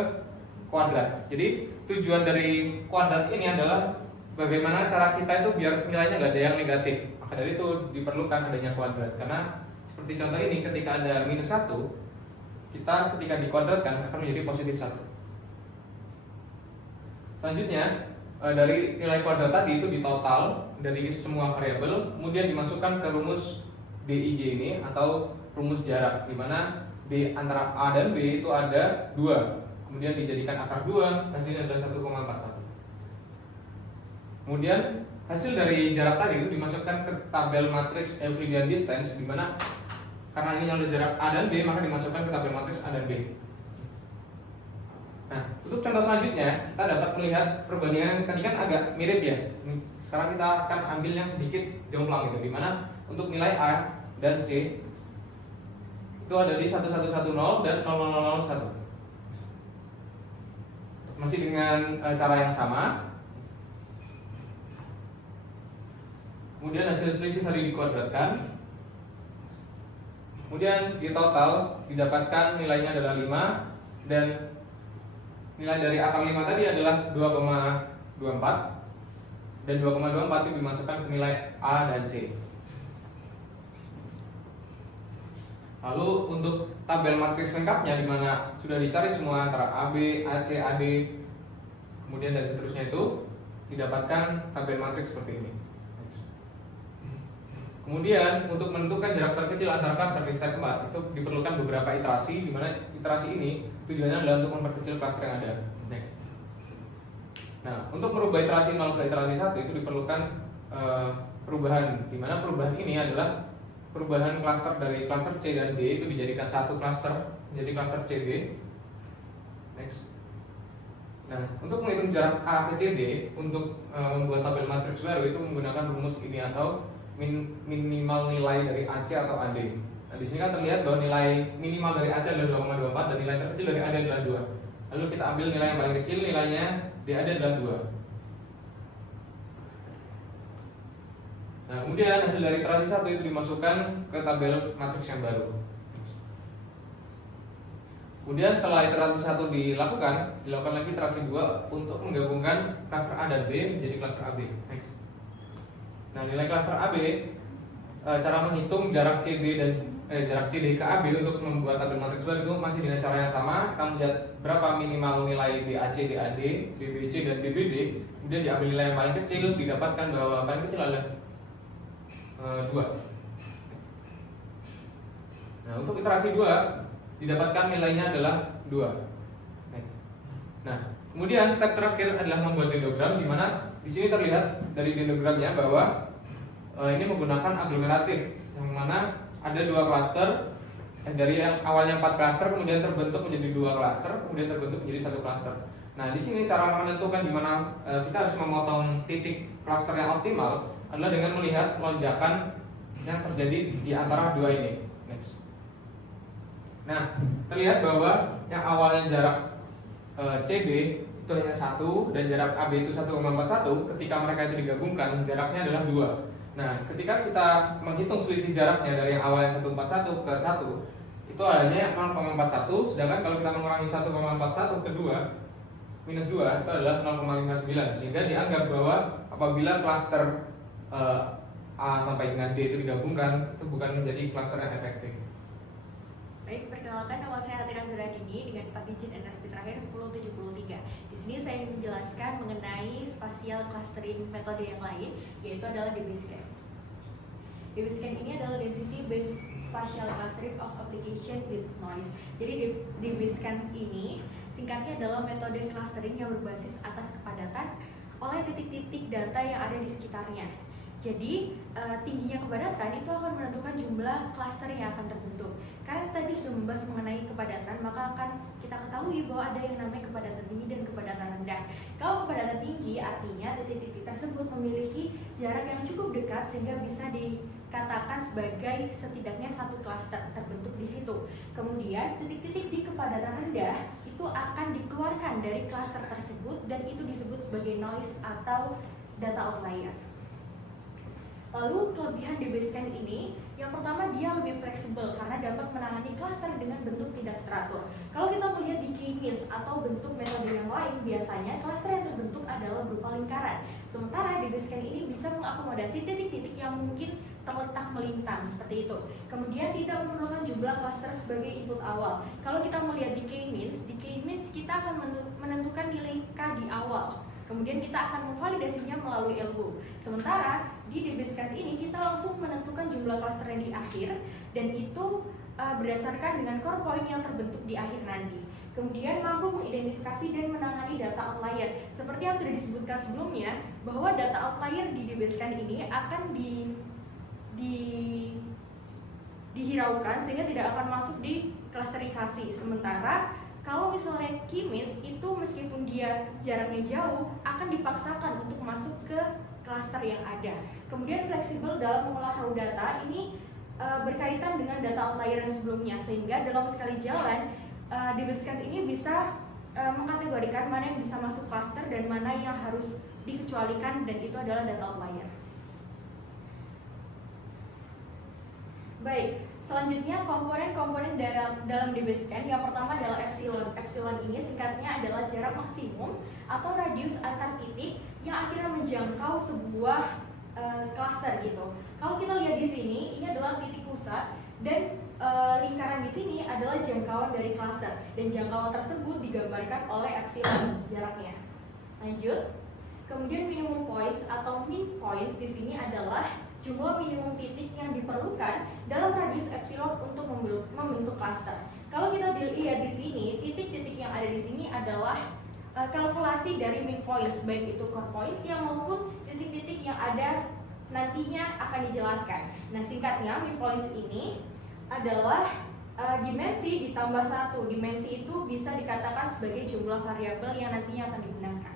kuadrat. Jadi tujuan dari kuadrat ini adalah bagaimana cara kita itu biar nilainya nggak ada yang negatif. Maka dari itu diperlukan adanya kuadrat. Karena seperti contoh ini, ketika ada minus 1, kita ketika dikuadratkan akan menjadi positif 1. Selanjutnya dari nilai kuadrat tadi itu ditotal dari semua variabel, kemudian dimasukkan ke rumus DIJ ini atau rumus jarak, di mana di antara A dan B itu ada 2, kemudian dijadikan akar 2, hasilnya adalah 1,41. Kemudian hasil dari jarak tadi itu dimasukkan ke tabel matriks Euclidean distance, di mana karena ini adalah jarak A dan B, maka dimasukkan ke tabel matriks A dan B. Nah, untuk contoh selanjutnya kita dapat melihat perbandingan tadi kan agak mirip ya. Sekarang kita akan ambil yang sedikit jomplang gitu, di mana untuk nilai A dan C itu ada di 1110 dan 0001. Masih dengan cara yang sama. Kemudian hasil selisih tadi dikuadratkan. Kemudian di total didapatkan nilainya adalah 5, dan nilai dari akar 5 tadi adalah 2,24, dan 2,24 itu dimasukkan ke nilai A dan C. Lalu untuk tabel matriks lengkapnya, di mana sudah dicari semua antara AB, AC, AD, kemudian dan seterusnya, itu didapatkan tabel matriks seperti ini. Kemudian untuk menentukan jarak terkecil antar klaster di step 4 itu diperlukan beberapa iterasi, di mana iterasi ini tujuannya adalah untuk memperkecil klaster yang ada. Next. Nah, untuk merubah iterasi 0 ke iterasi 1 itu diperlukan perubahan, di mana perubahan ini adalah perubahan klaster dari klaster C dan D itu dijadikan satu klaster menjadi klaster CD. Next. Nah, untuk menghitung jarak A ke CD untuk membuat tabel matriks baru itu menggunakan rumus ini atau minimal nilai dari AC atau AD. Nah, di sini kan terlihat bahwa nilai minimal dari AC adalah 2,24 dan nilai terkecil dari AD adalah 2. Lalu kita ambil nilai yang paling kecil, nilainya di AD adalah 2. Nah, kemudian hasil dari iterasi 1 itu dimasukkan ke tabel matriks yang baru. Kemudian setelah iterasi 1 dilakukan lagi iterasi 2 untuk menggabungkan klaster A dan B menjadi klaster AB. Next. Nah, nilai klaster AB, cara menghitung jarak CD dan jarak CD ke AB untuk membuat tabel matriks baru itu masih dengan cara yang sama. Kita melihat berapa minimal nilai BAC, DAD, BBC dan DBD, kemudian diambil nilai yang paling kecil, didapatkan bahwa paling kecil adalah 2. Nah, untuk iterasi 2 didapatkan nilainya adalah 2. Nah, kemudian step terakhir adalah membuat dendrogram, di mana di sini terlihat dari dendrogramnya bahwa ini menggunakan aglomeratif, yang mana ada 2 klaster, dari yang awalnya 4 klaster kemudian terbentuk menjadi 2 klaster, kemudian terbentuk menjadi 1 klaster. Nah, di sini cara menentukan di mana kita harus memotong titik klaster yang optimal adalah dengan melihat lonjakan yang terjadi di antara 2 ini. Next. Nah, terlihat bahwa yang awalnya jarak CD itu hanya 1 dan jarak AB itu 1,41, ketika mereka itu digabungkan jaraknya adalah 2. Nah, ketika kita menghitung selisih jaraknya dari yang awalnya 141 ke 1, itu adanya 0,41, sedangkan kalau kita mengurangi 1,41 ke 2 minus 2 itu adalah 0,59, sehingga dianggap bahwa apabila klaster A sampai dengan D itu digabungkan, itu bukan menjadi klaster yang efektif. Baik, perkenalkan nama saya Atika Zuradini dengan 4 digit NRP terakhir 1073. Di sini saya ingin menjelaskan mengenai spatial clustering metode yang lain, yaitu adalah DBSCAN. DBSCAN ini adalah Density Based Spatial Clustering of Application with Noise. Jadi DBSCAN ini singkatnya adalah metode clustering yang berbasis atas kepadatan oleh titik-titik data yang ada di sekitarnya. Jadi tingginya kepadatan itu akan menentukan jumlah klaster yang akan terbentuk. Karena tadi sudah membahas mengenai kepadatan, maka akan kita ketahui bahwa ada yang namanya kepadatan tinggi dan kepadatan rendah. Kalau kepadatan tinggi artinya titik-titik tersebut memiliki jarak yang cukup dekat sehingga bisa dikatakan sebagai setidaknya 1 klaster terbentuk di situ. Kemudian titik-titik di kepadatan rendah itu akan dikeluarkan dari klaster tersebut dan itu disebut sebagai noise atau data outlier. Lalu kelebihan DBSCAN ini, yang pertama dia lebih fleksibel karena dapat menangani klaster dengan bentuk tidak teratur. Kalau kita melihat di K-means atau bentuk metode yang lain, biasanya klaster yang terbentuk adalah berupa lingkaran. Sementara DBSCAN ini bisa mengakomodasi titik-titik yang mungkin terletak melintang seperti itu. Kemudian tidak memerlukan jumlah klaster sebagai input awal. Kalau kita melihat di K-means kita akan menentukan nilai K di awal. Kemudian kita akan memvalidasinya melalui LU. Sementara di DBSCAN ini kita langsung menentukan jumlah klaster yang di akhir, dan itu berdasarkan dengan core point yang terbentuk di akhir nanti. Kemudian mampu mengidentifikasi dan menangani data outlier. Seperti yang sudah disebutkan sebelumnya, bahwa data outlier di DBSCAN ini akan dihiraukan sehingga tidak akan masuk di klasterisasi. Sementara kalau misalnya K-means itu meskipun dia jaraknya jauh akan dipaksakan untuk masuk ke klaster yang ada. Kemudian fleksibel dalam mengolah raw data ini berkaitan dengan data outlier yang sebelumnya, sehingga dalam sekali jalan DBSCAN ini bisa mengkategorikan mana yang bisa masuk klaster dan mana yang harus dikecualikan, dan itu adalah data outlier. Baik, selanjutnya komponen-komponen dalam DBSCAN. Yang pertama adalah epsilon. Epsilon ini singkatnya adalah jarak maksimum atau radius antar titik yang akhirnya menjangkau sebuah klaster gitu. Kalau kita lihat di sini, ini adalah titik pusat dan lingkaran di sini adalah jangkauan dari klaster, dan jangkauan tersebut digambarkan oleh epsilon jaraknya. Lanjut. Kemudian minimum points atau min points di sini adalah jumlah minimum titik yang diperlukan dalam radius epsilon untuk membentuk klaster. Kalau kita lihat di sini, titik-titik yang ada di sini adalah kalkulasi dari min points, baik itu core points yang maupun titik-titik yang ada nantinya akan dijelaskan. Nah, singkatnya min points ini adalah dimensi ditambah 1. Dimensi itu bisa dikatakan sebagai jumlah variabel yang nantinya akan digunakan.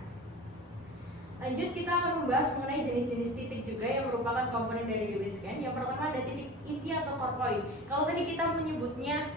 Lanjut, kita akan membahas mengenai jenis-jenis titik juga yang merupakan komponen dari DBSCAN. Yang pertama ada titik inti atau core point. Kalau tadi kita menyebutnya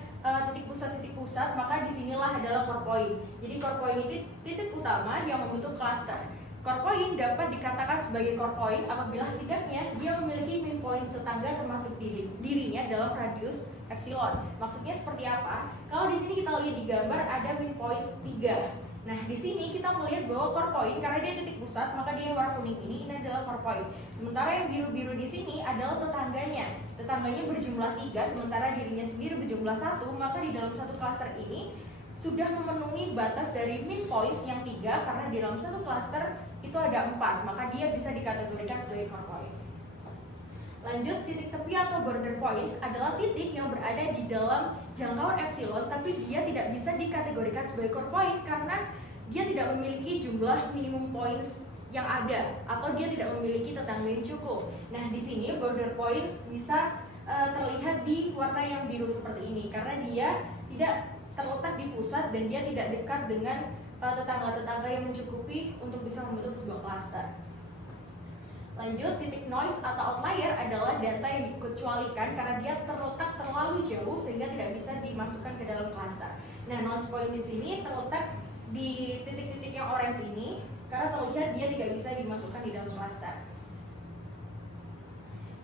titik pusat, maka disinilah adalah core point. Jadi core point ini titik utama yang membentuk klaster. Core point dapat dikatakan sebagai core point apabila setidaknya dia memiliki min points tetangga termasuk dirinya dalam radius epsilon. Maksudnya seperti apa? Kalau di sini kita lihat di gambar ada min points 3. Nah, di sini kita melihat bahwa core point karena dia titik pusat, maka dia warna kuning ini adalah core point. Sementara yang biru-biru di sini adalah tetangganya. Tetangganya berjumlah 3, sementara dirinya sendiri berjumlah 1, maka di dalam satu klaster ini sudah memenuhi batas dari min points yang 3 karena di dalam satu klaster itu ada 4, maka dia bisa dikategorikan sebagai core point. Lanjut, titik tepi atau border point adalah titik yang berada di dalam jangkauan epsilon, tapi dia tidak bisa dikategorikan sebagai core point karena dia tidak memiliki jumlah minimum points yang ada atau dia tidak memiliki tetangga yang cukup. Nah, di sini border points bisa terlihat di warna yang biru seperti ini karena dia tidak terletak di pusat dan dia tidak dekat dengan tetangga-tetangga yang mencukupi untuk bisa membentuk sebuah klaster. Lanjut, titik noise atau outlier adalah data yang dikecualikan karena dia terletak terlalu jauh sehingga tidak bisa dimasukkan ke dalam klaster. Nah, noise point di sini terletak di titik-titik yang orange ini karena terlihat dia tidak bisa dimasukkan di dalam klaster.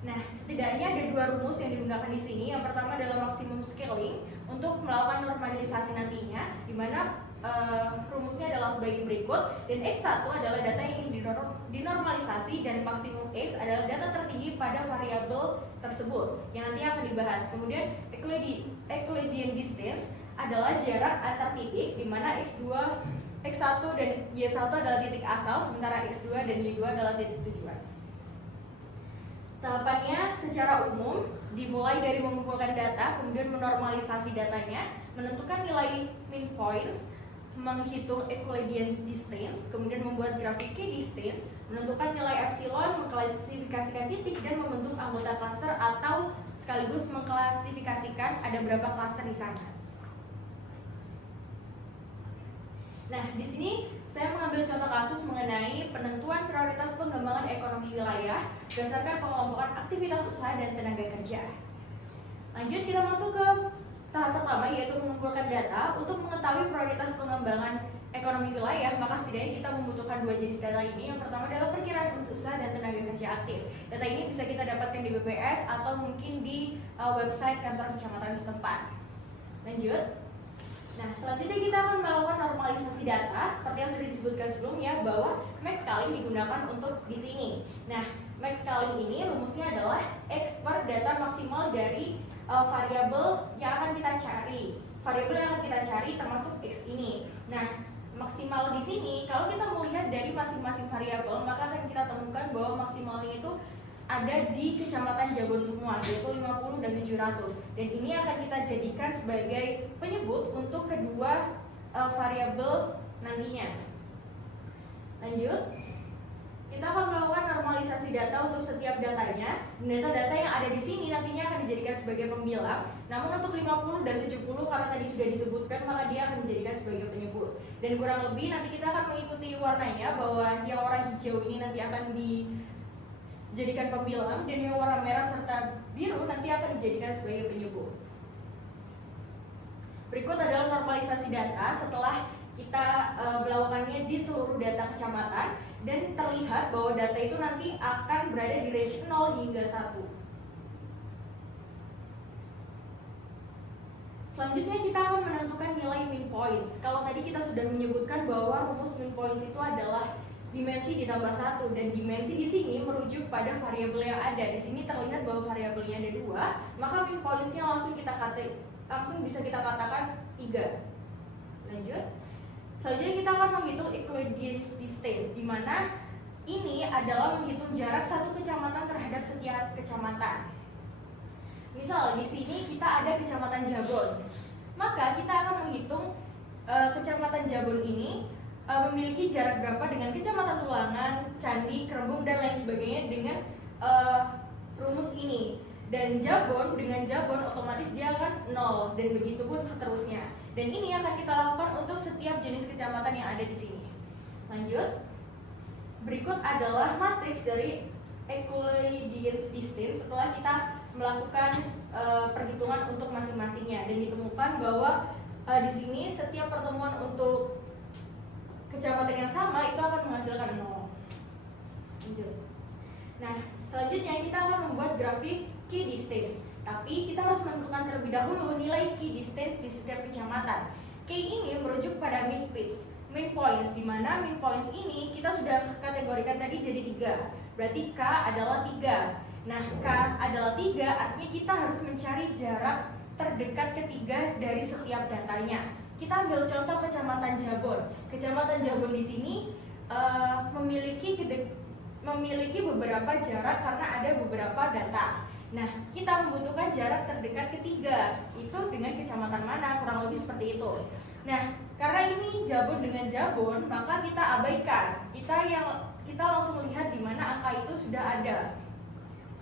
Nah, setidaknya ada 2 rumus yang digunakan di sini. Yang pertama adalah maksimum scaling untuk melakukan normalisasi nantinya, di mana rumusnya adalah sebagai berikut. Dan X1 adalah data yang ingin dinormalisasi dan maksimum X adalah data tertinggi pada variabel tersebut yang nanti akan dibahas. Kemudian Euclidean distance adalah jarak antar titik, di mana X1 dan Y1 adalah titik asal, sementara X2 dan Y2 adalah titik tujuan. Tahapannya secara umum dimulai dari mengumpulkan data, kemudian menormalisasi datanya, menentukan nilai min points, menghitung Euclidean distance, kemudian membuat grafik key distance, menentukan nilai epsilon, mengklasifikasikan titik, dan membentuk anggota klaster atau sekaligus mengklasifikasikan ada berapa klaster di sana. Nah, di sini saya mengambil contoh kasus mengenai penentuan prioritas pengembangan ekonomi wilayah berdasarkan pengelompokan aktivitas usaha dan tenaga kerja. Lanjut, kita masuk ke tahap pertama, yaitu mengumpulkan data. Untuk mengetahui prioritas pengembangan ekonomi wilayah, maka setidaknya kita membutuhkan 2 jenis data ini. Yang pertama adalah perkiraan usaha dan tenaga kerja aktif. Data ini bisa kita dapatkan di BPS atau mungkin di website kantor kecamatan setempat. Lanjut. Nah, selanjutnya kita akan melakukan normalisasi data seperti yang sudah disebutkan sebelumnya bahwa max scaling digunakan untuk di sini. Nah, max scaling ini rumusnya adalah X per data maksimal dari variabel yang akan kita cari. Variabel yang akan kita cari termasuk X ini. Nah, maksimal di sini kalau kita melihat dari masing-masing variabel, maka akan kita temukan bahwa maksimalnya itu ada di kecamatan Jabon semua, yaitu 50 dan 700. Dan ini akan kita jadikan sebagai penyebut untuk kedua variabel nantinya. Lanjut, kita akan melakukan normalisasi data untuk setiap datanya. Data-data yang ada di sini nantinya akan dijadikan sebagai pembilang. Namun untuk 50 dan 70 karena tadi sudah disebutkan, maka dia akan dijadikan sebagai penyebut. Dan kurang lebih nanti kita akan mengikuti warnanya bahwa yang warna hijau ini nanti akan dijadikan pembilang dan yang warna merah serta biru nanti akan dijadikan sebagai penyebut. Berikut adalah normalisasi data setelah kita melakukannya di seluruh data kecamatan dan terlihat bahwa data itu nanti akan berada di range 0 hingga 1. Selanjutnya kita akan menentukan nilai min points. Kalau tadi kita sudah menyebutkan bahwa rumus min points itu adalah dimensi ditambah 1 dan dimensi di sini merujuk pada variabel yang ada. Di sini terlihat bahwa variabelnya ada 2, maka min pointsnya langsung bisa kita katakan 3. Lanjut. Selanjutnya kita akan menghitung Euclidean distance, di mana ini adalah menghitung jarak satu kecamatan terhadap setiap kecamatan. Misal di sini kita ada kecamatan Jabon, maka kita akan menghitung kecamatan Jabon ini memiliki jarak berapa dengan kecamatan Tulangan, Candi, Kerembung dan lain sebagainya dengan rumus ini. Dan Jabon dengan Jabon otomatis dia akan 0 dan begitu pun seterusnya. Dan ini akan kita lakukan untuk setiap jenis kecamatan yang ada di sini. Lanjut. Berikut adalah matriks dari Euclidean distance setelah kita melakukan perhitungan untuk masing-masingnya dan ditemukan bahwa di sini setiap pertemuan untuk kecamatan yang sama itu akan menghasilkan 0. Lanjut. Nah, selanjutnya kita akan membuat grafik key distance. Tapi kita harus menentukan terlebih dahulu nilai key distance di setiap kecamatan. Key ini merujuk pada min pitch. main points, di mana main points ini kita sudah kategorikan tadi jadi 3. Berarti K adalah 3. Nah, K adalah 3, artinya kita harus mencari jarak terdekat ketiga dari setiap datanya. Kita ambil contoh Kecamatan Jabon. Kecamatan Jabon di sini memiliki beberapa jarak karena ada beberapa data. Nah, kita membutuhkan jarak terdekat ketiga, itu dengan kecamatan mana, kurang lebih seperti itu. Nah, karena ini Jabon dengan Jabon, maka kita abaikan. Kita langsung melihat di mana angka itu sudah ada.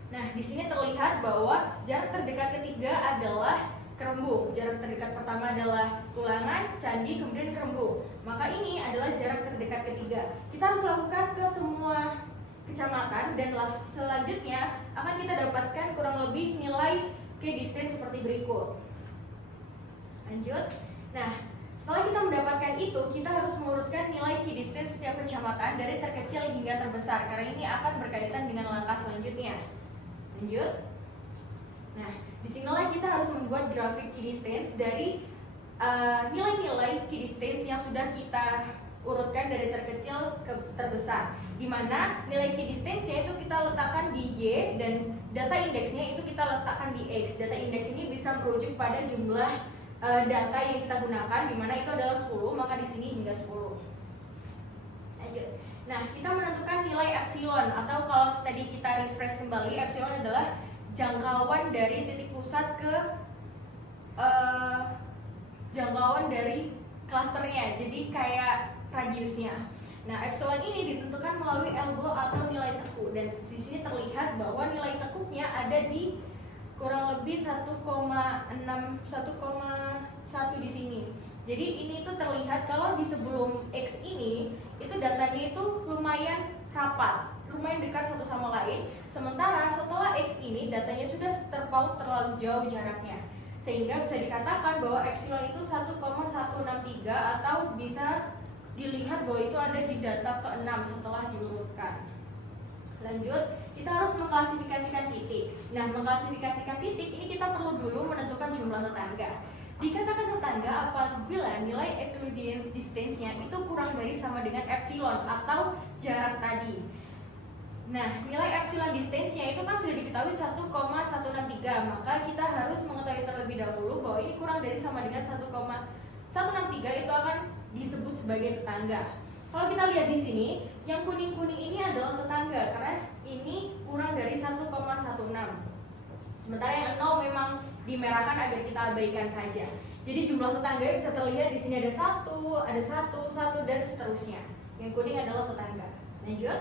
Nah, di sini terlihat bahwa jarak terdekat ketiga adalah Kerembung. Jarak terdekat pertama adalah Tulangan, Candi, kemudian Kerembung. Maka ini adalah jarak terdekat ketiga. Kita harus lakukan ke semua kecamatan dan selanjutnya akan kita dapatkan kurang lebih nilai key distance seperti berikut. Lanjut. Nah, setelah kita mendapatkan itu, kita harus mengurutkan nilai key distance setiap kecamatan dari terkecil hingga terbesar karena ini akan berkaitan dengan langkah selanjutnya. Lanjut. Nah, disinilah kita harus membuat grafik key distance dari nilai-nilai key distance yang sudah kita urutkan dari terkecil ke terbesar, di mana nilai key distance-nya itu kita letakkan di Y dan data indeksnya itu kita letakkan di X. Data indeks ini bisa merujuk pada jumlah data yang kita gunakan, di mana itu adalah 10, maka di sini hingga 10. Lanjut. Nah, kita menentukan nilai epsilon, atau kalau tadi kita refresh kembali, epsilon adalah jangkauan dari titik pusat ke jangkauan dari klasternya, jadi kayak radiusnya. Nah, epsilon ini ditentukan melalui elbow atau nilai tekuk, dan di sini terlihat bahwa nilai tekuknya ada di kurang lebih 1,1 di sini. Jadi ini tuh terlihat kalau di sebelum X ini itu datanya itu lumayan rapat, lumayan dekat satu sama lain. Sementara setelah X ini datanya sudah terpaut terlalu jauh jaraknya, sehingga bisa dikatakan bahwa epsilon itu 1,163 atau bisa dilihat bahwa itu ada di data ke-6 setelah diurutkan. Lanjut, kita harus mengklasifikasikan titik. Nah, mengklasifikasikan titik ini kita perlu dulu menentukan jumlah tetangga. Dikatakan tetangga apabila nilai Euclidean distance-nya itu kurang dari sama dengan epsilon atau jarak tadi. Nah, nilai epsilon distance-nya itu kan sudah diketahui 1,163, maka kita harus mengetahui terlebih dahulu bahwa ini kurang dari sama dengan 1,163 itu akan disebut sebagai tetangga. Kalau kita lihat di sini, yang kuning-kuning ini adalah tetangga karena ini kurang dari 1,16. Sementara yang 0 memang dimerahkan agar kita abaikan saja. Jadi jumlah tetangga bisa terlihat di sini ada 1, ada 1 dan seterusnya. Yang kuning adalah tetangga. Lanjut.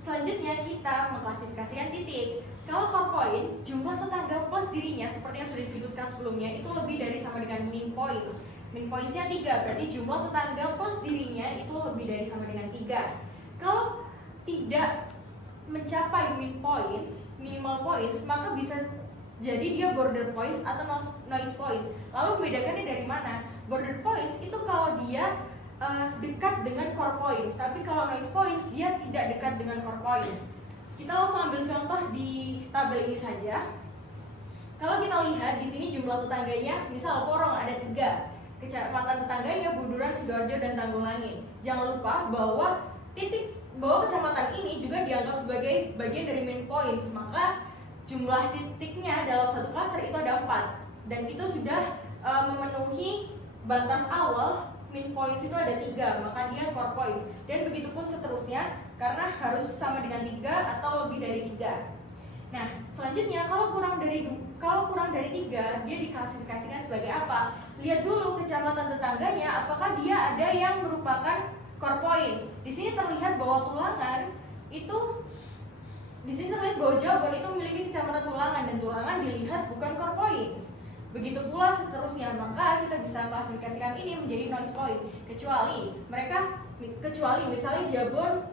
Selanjutnya kita mengklasifikasikan titik. Kalau core point, jumlah tetangga plus dirinya seperti yang sudah disebutkan sebelumnya itu lebih dari sama dengan min points. Min points-nya 3, berarti jumlah tetangga plus dirinya itu lebih dari sama dengan 3. Kalau tidak mencapai min points, minimal points, maka bisa jadi dia border points atau noise points. Lalu membedakannya dari mana? Border points itu kalau dia dekat dengan core points, tapi kalau noise points dia tidak dekat dengan core points. Kita langsung ambil contoh di tabel ini saja. Kalau kita lihat di sini jumlah tetangganya, misal Porong ada 3. Kecamatan tetangganya Buduran, Sidoarjo, dan Tanggulangin. Jangan lupa bahwa kecamatan ini juga dianggap sebagai bagian dari main points, maka jumlah titiknya dalam satu klaster itu ada 4, dan itu sudah memenuhi batas awal. Min points itu ada 3, maka dia core points, dan begitu pun seterusnya karena harus sama dengan 3 atau lebih dari 3. Nah, selanjutnya kalau kurang dari 3, dia diklasifikasikan sebagai apa? Lihat dulu kecamatan tetangganya, apakah dia ada yang merupakan core points. Di sini terlihat bahwa Tulangan itu, di sini terlihat bahwa Jabon itu memiliki kecamatan Tulangan, dan Tulangan dilihat bukan core points. Begitu pula seterusnya, maka kita bisa klasifikasikan ini menjadi noise point. Kecuali misalnya Jabon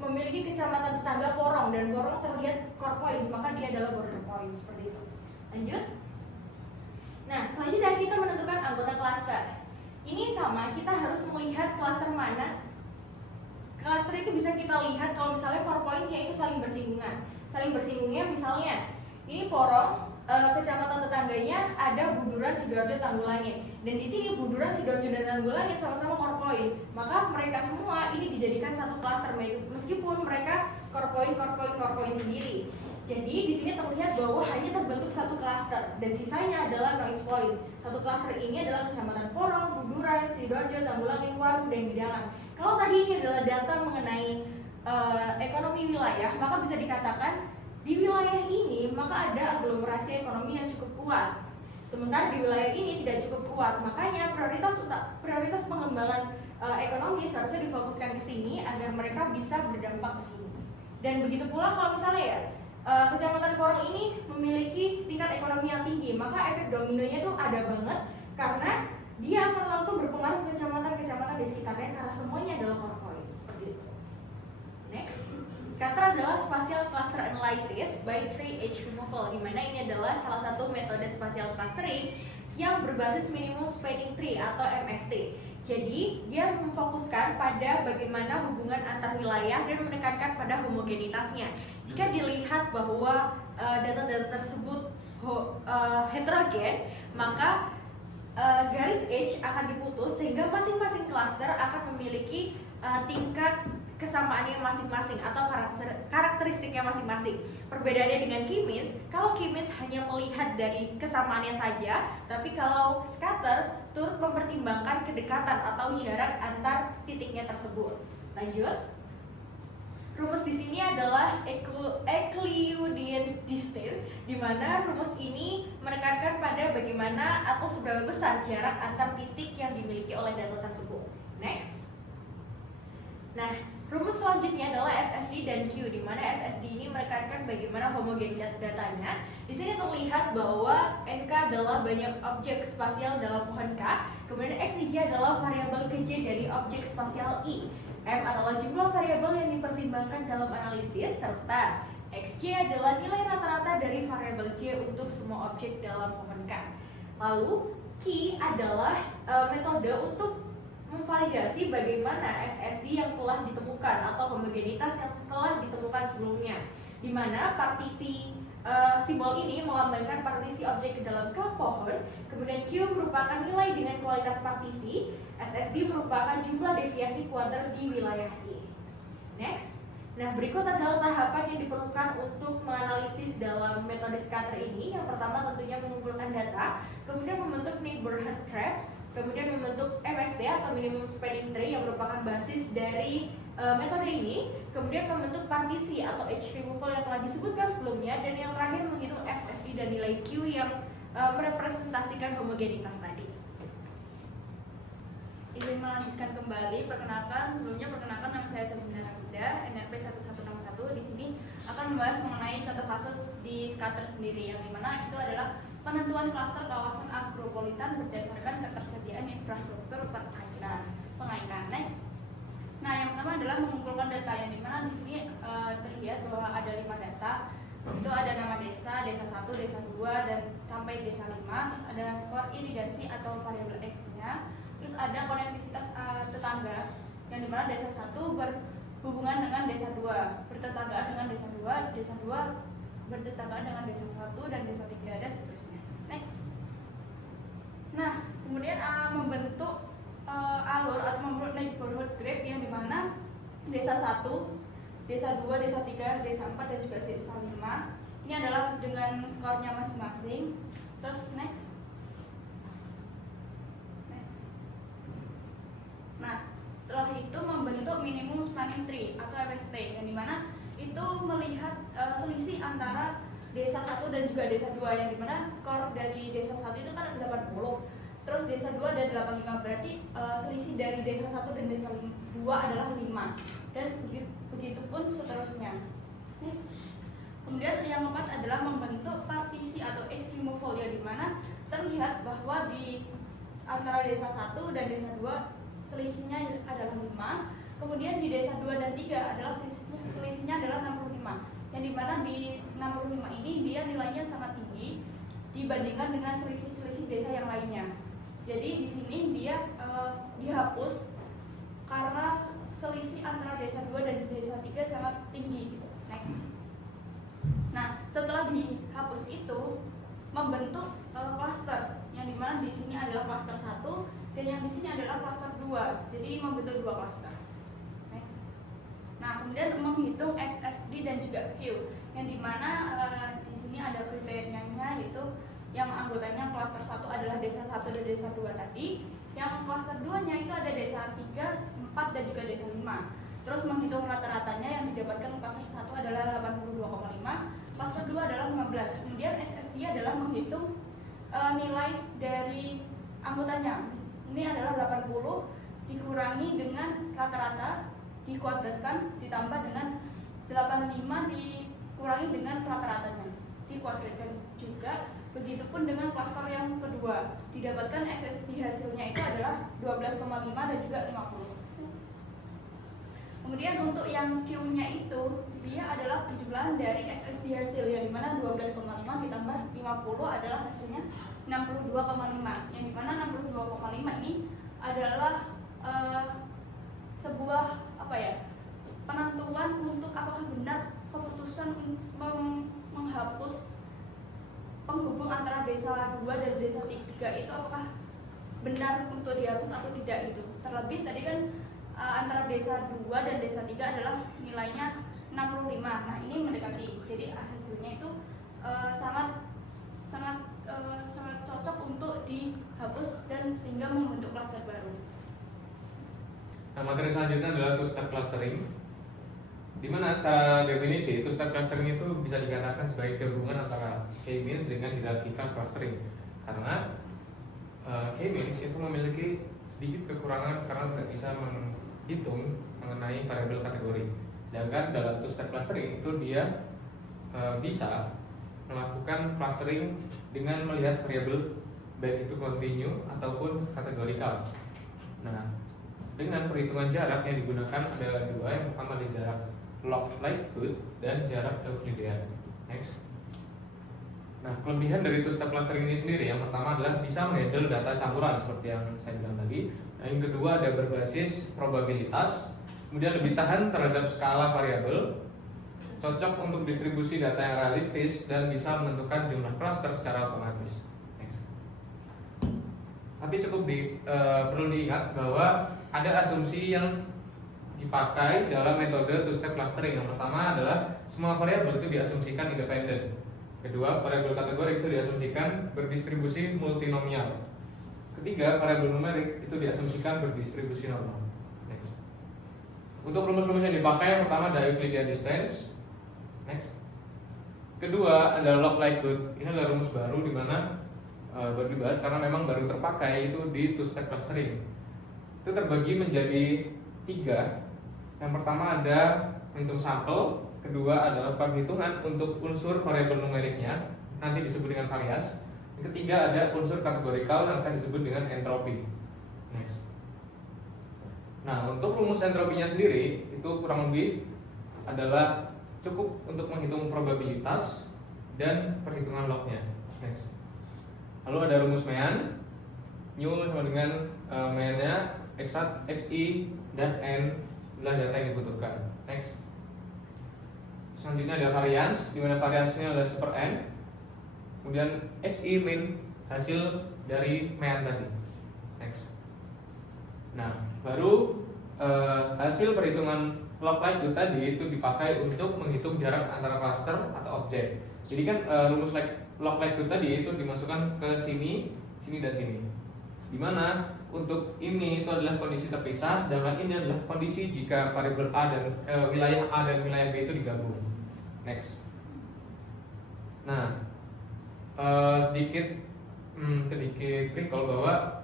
memiliki kecamatan tetangga Porong, dan Porong terlihat core points, maka dia adalah border point, seperti itu. Lanjut. Nah, selanjutnya kita menentukan anggota klaster. Ini sama, kita harus melihat klaster mana. Klaster itu bisa kita lihat kalau misalnya core points-nya itu saling bersinggungan. Saling bersinggungnya misalnya ini Porong kecamatan tetangganya ada Buduran, Sidoarjo, Tanggulangit. Dan di sini Buduran, Sidoarjo, dan Tanggulangit sama-sama korpoin. Maka mereka semua ini dijadikan satu klaster meskipun mereka korpoin sendiri. Jadi di sini terlihat bahwa hanya terbentuk satu klaster dan sisanya adalah noise point. Satu klaster ini adalah Kecamatan Porong, Buduran, Sidoarjo, Tanggulangit, Waru, dan Bidangan. Kalau tadi ini adalah data mengenai ekonomi wilayah, maka bisa dikatakan di wilayah ini maka ada aglomerasi ekonomi yang cukup kuat. Sementara di wilayah ini tidak cukup kuat, makanya prioritas pengembangan ekonomi seharusnya difokuskan ke sini agar mereka bisa berdampak ke sini. Dan begitu pula kalau misalnya ya Kecamatan Porong ini memiliki tingkat ekonomi yang tinggi, maka efek dominonya tuh ada banget karena dia akan langsung berpengaruh ke kecamatan-kecamatan di sekitarnya karena semuanya adalah korporat seperti itu. Next. Scatter adalah Spatial Cluster Analysis by Tree Edge Removal, di mana ini adalah salah satu metode spatial clustering yang berbasis Minimum Spanning Tree atau MST. Jadi, dia memfokuskan pada bagaimana hubungan antar wilayah dan menekankan pada homogenitasnya. Jika dilihat bahwa data-data tersebut heterogen, maka garis edge akan diputus sehingga masing-masing cluster akan memiliki tingkat kesamaannya masing-masing atau karakteristiknya masing-masing. Perbedaannya dengan K-means, kalau K-means hanya melihat dari kesamaannya saja, tapi kalau scatter turut mempertimbangkan kedekatan atau jarak antar titiknya tersebut. Lanjut. Rumus di sini adalah Euclidean distance, di mana rumus ini menekankan pada bagaimana atau seberapa besar jarak antar titik yang dimiliki oleh data tersebut. Next. Nah, rumus selanjutnya adalah SSD dan Q, di mana SSD ini menekankan bagaimana homogenitas datanya. Di sini terlihat bahwa NK adalah banyak objek spasial dalam pohon K, kemudian XJ adalah variabel Kj dari objek spasial I. M adalah jumlah variabel yang dipertimbangkan dalam analisis, serta XJ adalah nilai rata-rata dari variabel J untuk semua objek dalam pohon K. Lalu, Q adalah metode untuk memvalidasi bagaimana SSD yang telah ditemukan atau homogenitas yang telah ditemukan sebelumnya, di mana partisi simbol ini melambangkan partisi objek ke dalam K pohon, kemudian Q merupakan nilai dengan kualitas partisi, SSD merupakan jumlah deviasi kuadrat di wilayah I. Next. Nah, berikut adalah tahapan yang diperlukan untuk menganalisis dalam metode scatter ini. Yang pertama tentunya mengumpulkan data, kemudian membentuk neighborhood traps, kemudian membentuk MST atau minimum spanning tree yang merupakan basis dari metode ini, kemudian membentuk partisi atau edge removal yang telah disebutkan sebelumnya, dan yang terakhir menghitung SSD dan nilai Q yang merepresentasikan homogenitas tadi. Izin melanjutkan kembali, perkenalkan nama saya Sabrina Rakuda, NRP 1161. Di sini akan membahas mengenai contoh kasus di scatter sendiri, yang dimana itu adalah penentuan klaster kawasan agropolitan berdasarkan ketersediaan infrastruktur pengairan. Next. Nah, yang pertama adalah mengumpulkan data, yang dimana di sini terlihat bahwa ada 5 data. Itu ada nama desa, desa 1, desa 2, dan sampai desa 5. Terus ada skor irigasi atau variabel X-nya. Terus ada konektivitas tetangga, yang dimana desa 1 berhubungan dengan desa 2, bertetanggaan dengan desa 2, desa 2 bertetanggaan dengan desa 1, dan desa 3, dan seterusnya. Next. Nah, kemudian membentuk alur atau membentuk neighborhood graph, yang dimana desa 1, desa 2, desa 3, desa 4, dan juga desa 5 ini adalah dengan skornya masing-masing. Terus next. Nah, setelah itu membentuk minimum spanning tree atau MST, yang dimana itu melihat selisih antara desa 1 dan juga desa 2, yang dimana skor dari desa 1 itu kan 80, terus desa 2 ada 85, berarti selisih dari desa 1 dan desa 2 adalah 5, dan begitu pun seterusnya. Kemudian yang keempat adalah membentuk partisi atau edge removal, yang dimana terlihat bahwa di antara desa 1 dan desa 2 selisihnya adalah 5, kemudian di desa 2 dan 3 adalah selisihnya adalah 65, yang dimana di 65 ini dia nilainya sangat tinggi dibandingkan dengan selisih-selisih desa yang lainnya. Jadi di sini dia dihapus karena selisih antara desa 2 dan desa 3 sangat tinggi gitu. Next. Nah, setelah dihapus itu membentuk klaster yang dimana di sini adalah klaster 1 dan yang di sini adalah klaster 2. Jadi membentuk 2 klaster. Next. Nah, kemudian menghitung SSD dan juga Q yang dimana di sini ada kriterianya, yaitu yang anggotanya klaster 1 adalah desa 1 dan desa 2 tadi. Yang klaster 2-nya itu ada desa 3, 4 dan juga desa 5. Terus menghitung rata-ratanya yang didapatkan klaster 1 adalah 82,5, klaster 2 adalah 15. Kemudian SSD adalah menghitung nilai dari anggotanya. Ini adalah 80 dikurangi dengan rata-rata, dikuadratkan, ditambah dengan 85 dikurangi dengan rata-ratanya, dikuadratkan juga. Begitupun dengan klaster yang kedua, didapatkan SSD hasilnya itu adalah 12,5 dan juga 50. Kemudian untuk yang Q-nya itu, dia adalah penjumlahan dari SSD hasil, yang dimana 12,5 ditambah 50 adalah hasilnya 62,5. Yang dimana 62,5 ini adalah sebuah penentuan untuk apakah benar keputusan menghapus penghubung antara desa 2 dan desa 3 itu apakah benar untuk dihapus atau tidak gitu. Terlebih tadi kan antara desa 2 dan desa 3 adalah nilainya 65. Nah, ini mendekati. Jadi hasilnya itu sangat cocok untuk dihapus dan sehingga membentuk klaster baru. Nah, materi selanjutnya adalah two-step clustering, di mana secara definisi two-step clustering itu bisa dikatakan sebagai gabungan antara K-means dengan hierarchical clustering. Karena K-means itu memiliki sedikit kekurangan karena tidak bisa menghitung mengenai variabel kategori. Sedangkan dalam two-step clustering itu dia bisa melakukan clustering dengan melihat variabel baik itu continue ataupun kategorikal. Nah, dengan perhitungan jarak yang digunakan ada dua, yang pertama adalah jarak log likelihood dan jarak Euclidean. Next. Nah, kelebihan dari two-step clustering ini sendiri, yang pertama adalah bisa menghandle data campuran seperti yang saya bilang tadi. Nah, yang kedua ada berbasis probabilitas, kemudian lebih tahan terhadap skala variabel, cocok untuk distribusi data yang realistis, dan bisa menentukan jumlah cluster secara otomatis. Next. Tapi cukup perlu diingat bahwa ada asumsi yang dipakai dalam metode two-step clustering. Yang pertama adalah semua variabel itu diasumsikan independen. Kedua, variabel kategori itu diasumsikan berdistribusi multinomial. Ketiga, variabel numerik itu diasumsikan berdistribusi normal. Next. Untuk rumus-rumus yang dipakai, yang pertama ada Euclidean distance. Next. Kedua adalah log likelihood. Ini adalah rumus baru di mana baru dibahas karena memang baru terpakai itu di two-step clustering. Itu terbagi menjadi 3. Yang pertama ada menghitung sampel. Kedua adalah perhitungan untuk unsur variabel numeriknya, nanti disebut dengan varians. Yang ketiga ada unsur kategorikal yang akan disebut dengan entropi. Next. Nah, untuk rumus entropinya sendiri itu kurang lebih adalah cukup untuk menghitung probabilitas dan perhitungan lognya. Next. Lalu ada rumus Mean, mu sama dengan Mean-nya x1, xi, dan n adalah data yang dibutuhkan. Next. Selanjutnya ada varians, di mana variansnya adalah 1/n. Kemudian xi min hasil dari Mean tadi. Next. Nah, baru hasil perhitungan log likelihood tadi itu dipakai untuk menghitung jarak antara cluster atau objek. Jadi kan rumus log likelihood tadi itu dimasukkan ke sini, sini dan sini. Dimana untuk ini itu adalah kondisi terpisah, sedangkan ini adalah kondisi jika variabel A dan wilayah A dan wilayah B itu digabung. Next. Nah, sedikit recall bahwa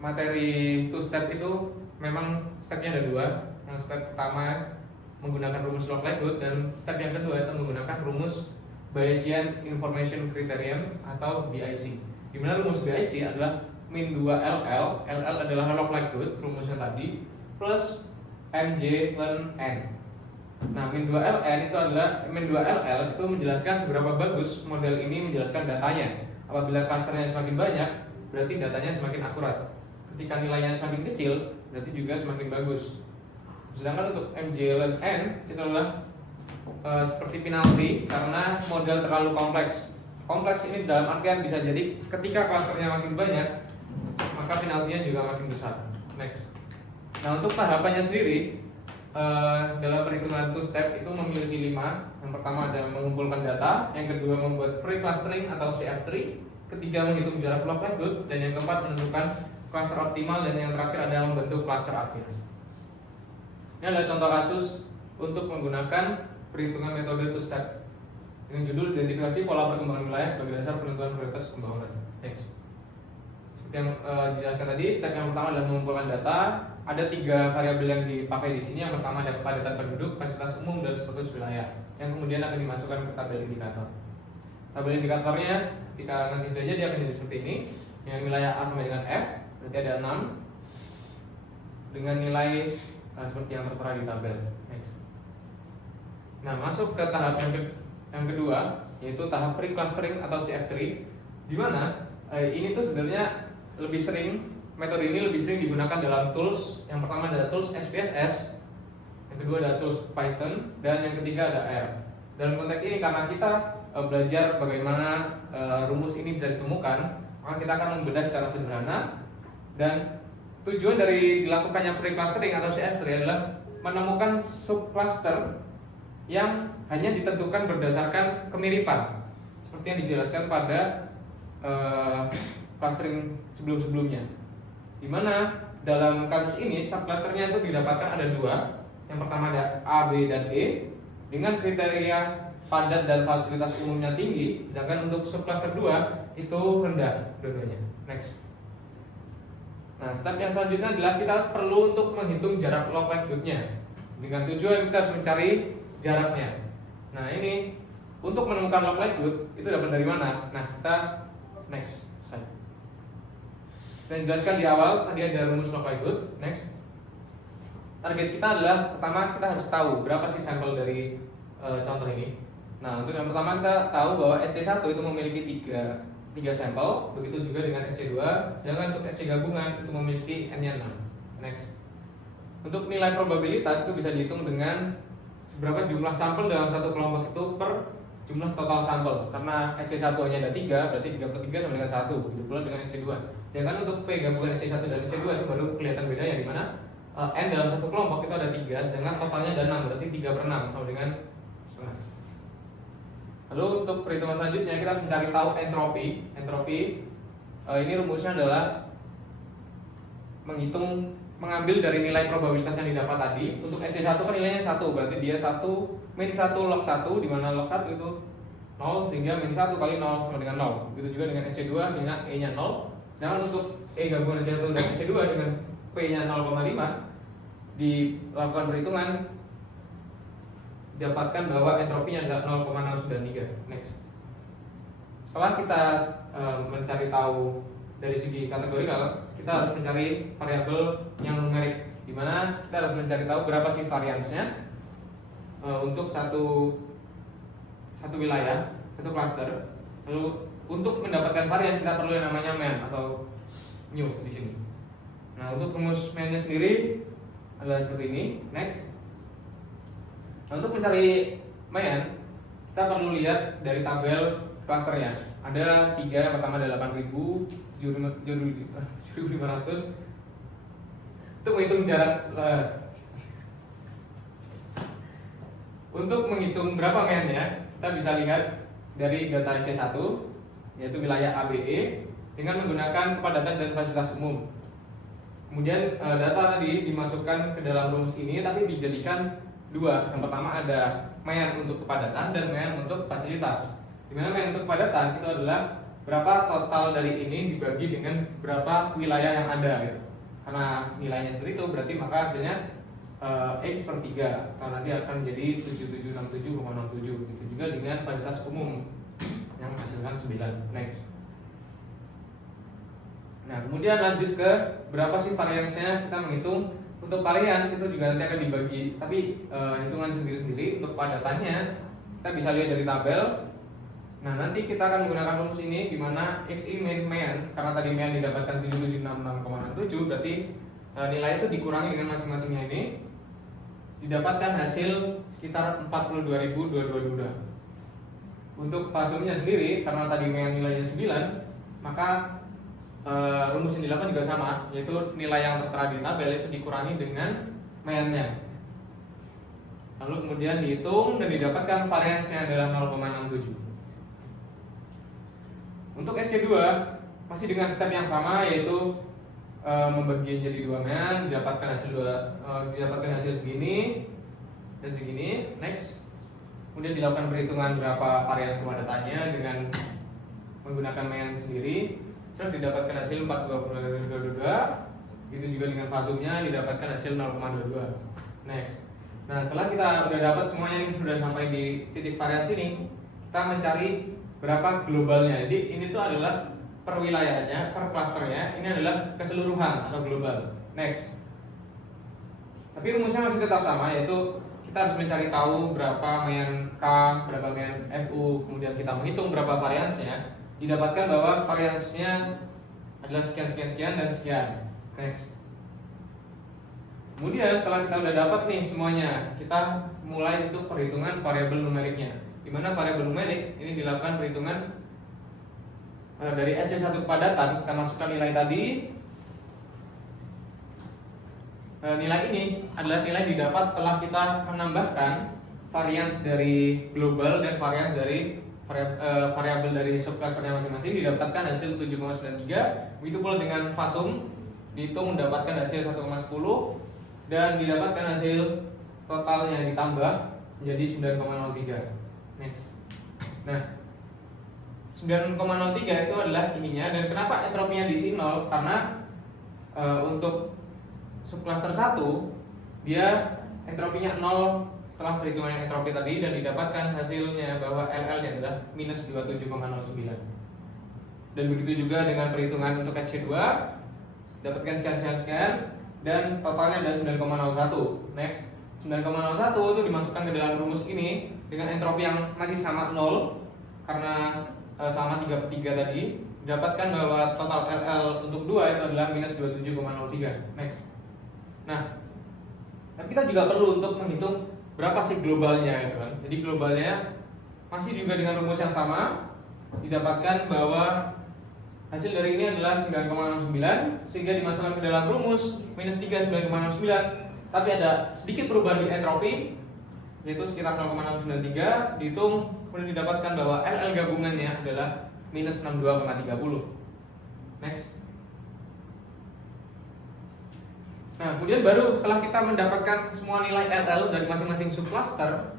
materi two step itu memang stepnya ada 2. Yang step pertama menggunakan rumus log likelihood, dan step yang kedua itu menggunakan rumus Bayesian Information Criterion atau BIC. Di mana rumus BIC adalah min 2 LL, LL adalah log likelihood rumusnya tadi, plus MJ ln N. Nah, min 2 LN itu adalah min 2 LL itu menjelaskan seberapa bagus model ini menjelaskan datanya. Apabila clusternya semakin banyak, berarti datanya semakin akurat. Ketika nilainya semakin kecil, berarti juga semakin bagus. Sedangkan untuk MJ ln N itu adalah seperti penalti karena model terlalu kompleks. kompleks ini dalam artian bisa jadi ketika klasternya makin banyak, maka penaltinya juga makin besar. Next. Nah, untuk tahapannya sendiri dalam perhitungan two step itu memiliki 5. Yang pertama ada mengumpulkan data, yang kedua membuat pre-clustering atau CF3, ketiga menghitung jarak block likelihood, dan yang keempat menentukan cluster optimal, dan yang terakhir adalah membentuk cluster akhir. Ini adalah contoh kasus untuk menggunakan perhitungan metode two step dengan judul identifikasi pola perkembangan wilayah sebagai dasar penentuan prioritas pembangunan. Next. Seperti yang dijelaskan tadi, step yang pertama adalah mengumpulkan data. Ada 3 variabel yang dipakai di sini. Yang pertama ada kepadatan penduduk, fasilitas umum, dan status wilayah, yang kemudian akan dimasukkan ke tabel indikator. Tabel indikatornya ketika nanti sudah jadi akan jadi seperti ini. Yang wilayah A sampai dengan F, berarti ada 6 dengan nilai seperti yang tertera di tabel. Next. Nah, masuk ke tahap yang kedua, yaitu tahap pre-clustering atau CF3, di mana ini tuh sebenarnya lebih sering, metode ini lebih sering digunakan dalam tools. Yang pertama adalah tools SPSS, yang kedua adalah tools Python, dan yang ketiga ada R. Dalam konteks ini karena kita belajar bagaimana rumus ini bisa ditemukan, maka kita akan membedah secara sederhana. Dan tujuan dari dilakukannya pre-clustering atau CF3 adalah menemukan subcluster yang hanya ditentukan berdasarkan kemiripan, seperti yang dijelaskan pada clustering sebelum-sebelumnya. Di mana dalam kasus ini subclusternya itu didapatkan ada 2. Yang pertama ada A, B, dan E dengan kriteria padat dan fasilitas umumnya tinggi, sedangkan untuk subcluster 2 itu rendah dua-duanya. Next. Nah, step yang selanjutnya adalah kita perlu untuk menghitung jarak log likelihood-nya dengan tujuan kita harus mencari jaraknya. Nah, ini untuk menemukan log likelihood itu dapat dari mana? Nah, kita next. Dan jelaskan di awal tadi ada rumus log likelihood. Next. Target kita adalah pertama kita harus tahu berapa sih sampel dari contoh ini. Nah, untuk yang pertama kita tahu bahwa SC1 itu memiliki 3 sampel, begitu juga dengan SC2, sedangkan untuk SC gabungan itu memiliki N-nya 6. Next. Untuk nilai probabilitas itu bisa dihitung dengan seberapa jumlah sampel dalam satu kelompok itu per jumlah total sampel. Karena SC1 hanya ada 3, berarti 3 per 3 sama dengan 1, begitu pula dengan SC2. Sedangkan untuk P gabungan SC1 dan SC2 itu baru kelihatan bedanya, di mana N dalam satu kelompok itu ada 3, sedangkan totalnya ada 6, berarti 3 per 6 sama dengan setengah. Lalu untuk perhitungan selanjutnya kita harus mencari tahu entropi. Entropi ini rumusnya adalah mengambil dari nilai probabilitas yang didapat tadi. Untuk SC1 kan nilainya 1, berarti dia 1 min 1 log 1, di mana log 1 itu 0, sehingga min 1 kali 0 sama dengan 0. Begitu juga dengan SC2 sehingga E-nya 0. Sedangkan untuk E gabungan SC1 dan SC2 dengan P-nya 0,5 dilakukan perhitungan, didapatkan bahwa entropinya adalah 0,693. Next. Setelah kita mencari tahu dari segi kategorikal, kita harus mencari variabel yang numerik, di mana kita harus mencari tahu berapa sih variansnya untuk satu wilayah, satu cluster. Lalu untuk mendapatkan varian kita perlu yang namanya mean atau mu di sini. Nah, untuk rumus mean-nya sendiri adalah seperti ini. Next. Nah, untuk mencari mean, kita perlu lihat dari tabel clusternya. Ada 3, yang pertama ada 8.000, 7.500. Untuk menghitung jarak untuk menghitung berapa mean-nya, kita bisa lihat dari data C1, yaitu wilayah ABE, dengan menggunakan kepadatan dan fasilitas umum. Kemudian data tadi dimasukkan ke dalam rumus ini, tapi dijadikan 2. Yang pertama ada mean untuk kepadatan dan mean untuk fasilitas. Dimana mean untuk kepadatan itu adalah berapa total dari ini dibagi dengan berapa wilayah yang ada, gitu. Karena nilainya seperti itu, berarti maka hasilnya X per 3, kalau nanti akan jadi 7767,67. Begitu juga dengan fasilitas umum yang menghasilkan 9. Next. Nah, kemudian lanjut ke berapa sih variansnya. Kita menghitung untuk varians itu juga nanti akan dibagi, tapi hitungan sendiri-sendiri. Untuk padatannya kita bisa lihat dari tabel. Nah, nanti kita akan menggunakan rumus ini, di mana XI min mean, karena tadi mean didapatkan 7766,67, berarti nilai itu dikurangi dengan masing-masingnya ini, didapatkan hasil sekitar 42.222. untuk fasumnya sendiri, karena tadi mean nilainya 9, maka rumus yang dilakukan juga sama, yaitu nilai yang tertera di tabel itu dikurangi dengan meannya. Lalu kemudian dihitung dan didapatkan variansnya adalah 0,67. Untuk SC2 masih dengan step yang sama, yaitu membagi jadi 2 mean, didapatkan hasil segini dan segini. Next, kemudian dilakukan perhitungan berapa varians rumah datanya dengan menggunakan mean sendiri. Setelah didapatkan hasil 4,22, itu juga dengan fasumnya didapatkan hasil 0,22. Next, nah setelah kita udah dapat semuanya nih, udah sampai di titik varians ini, kita mencari berapa globalnya. Jadi ini tuh adalah per wilayahnya, per klasternya, ini adalah keseluruhan atau global. Next, tapi rumusnya masih tetap sama, yaitu kita harus mencari tahu berapa mean K, berapa mean FU, kemudian kita menghitung berapa variansnya, didapatkan bahwa variansnya adalah sekian, sekian, sekian, dan sekian. Next, kemudian setelah kita udah dapat nih semuanya, kita mulai untuk perhitungan variabel numeriknya, di mana variabel numerik ini dilakukan perhitungan dari SC1 kepadatan. Kita masukkan nilai tadi. Nilai ini adalah nilai didapat setelah kita menambahkan varians dari global dan varians dari variabel dari subclusternya masing-masing, didapatkan hasil 7,93. Begitu pula dengan fasum, dihitung mendapatkan hasil 1,10 dan didapatkan hasil totalnya ditambah menjadi 9,03. Next. Nah, 9,03 itu adalah ininya, dan kenapa entropinya diisi 0? Karena untuk subcluster 1 dia entropinya 0 setelah perhitungan entropi tadi, dan didapatkan hasilnya bahwa LL-nya adalah minus 27,09. Dan begitu juga dengan perhitungan untuk SC2, dapatkan sekian, dan totalnya adalah 9,01. Next, 9,01 itu dimasukkan ke dalam rumus ini dengan entropi yang masih sama 0, karena sama 3/3 tadi, didapatkan bahwa total LL untuk 2 itu adalah minus 27,03. Next. Nah, tapi kita juga perlu untuk menghitung berapa sih globalnya, gitu kan. Jadi globalnya masih juga dengan rumus yang sama, didapatkan bahwa hasil dari ini adalah 9,69, sehingga dimasukkan ke dalam rumus minus 3 9,69. Tapi ada sedikit perubahan di entropi, yaitu sekitar 0,693, dihitung kemudian didapatkan bahwa LL gabungannya adalah minus 62,30. Next. Nah, kemudian baru setelah kita mendapatkan semua nilai LL dari masing-masing subcluster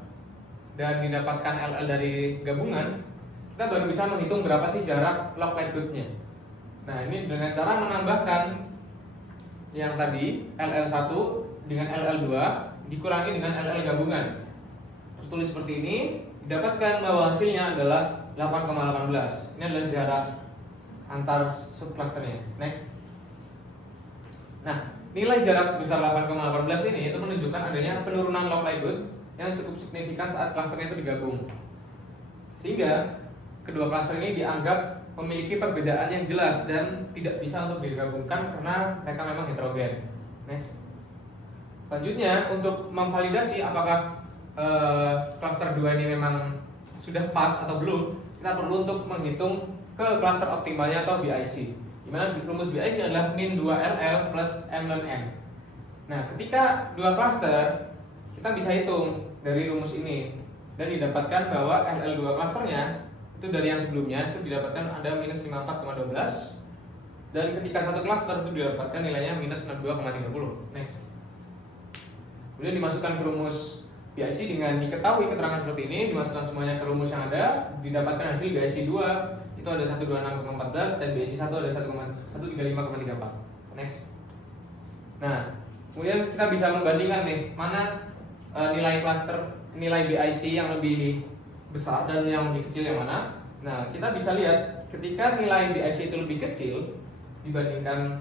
dan didapatkan LL dari gabungan, kita baru bisa menghitung berapa sih jarak log likelihood-nya. Nah, ini dengan cara menambahkan yang tadi LL1 dengan LL2 dikurangi dengan LL gabungan. Terus tulis seperti ini, didapatkan bahwa hasilnya adalah 8,18. Ini adalah jarak antar subclusternya. Next. Nah, nilai jarak sebesar 8,18 ini itu menunjukkan adanya penurunan log likelihood yang cukup signifikan saat klasternya itu digabung. Sehingga kedua klaster ini dianggap memiliki perbedaan yang jelas dan tidak bisa untuk digabungkan karena mereka memang heterogen. Next. Selanjutnya, untuk memvalidasi apakah klaster 2 ini memang sudah pas atau belum, kita perlu untuk menghitung ke klaster optimalnya atau BIC, di mana rumus BIC adalah min 2LL plus M dan M. Nah, ketika dua klaster, kita bisa hitung dari rumus ini dan didapatkan bahwa LL2 klasternya itu dari yang sebelumnya itu didapatkan ada minus 54,12, dan ketika satu klaster itu didapatkan nilainya minus 62,30. Next. Kemudian dimasukkan ke rumus BIC dengan diketahui keterangan seperti ini, dimasukkan semuanya ke rumus yang ada, didapatkan hasil BIC 2 itu ada 126,14 dan BIC 1 ada 135,34. Next. Nah, kemudian kita bisa membandingkan nih mana nilai BIC yang lebih besar dan yang lebih kecil yang mana. Nah, kita bisa lihat ketika nilai BIC itu lebih kecil dibandingkan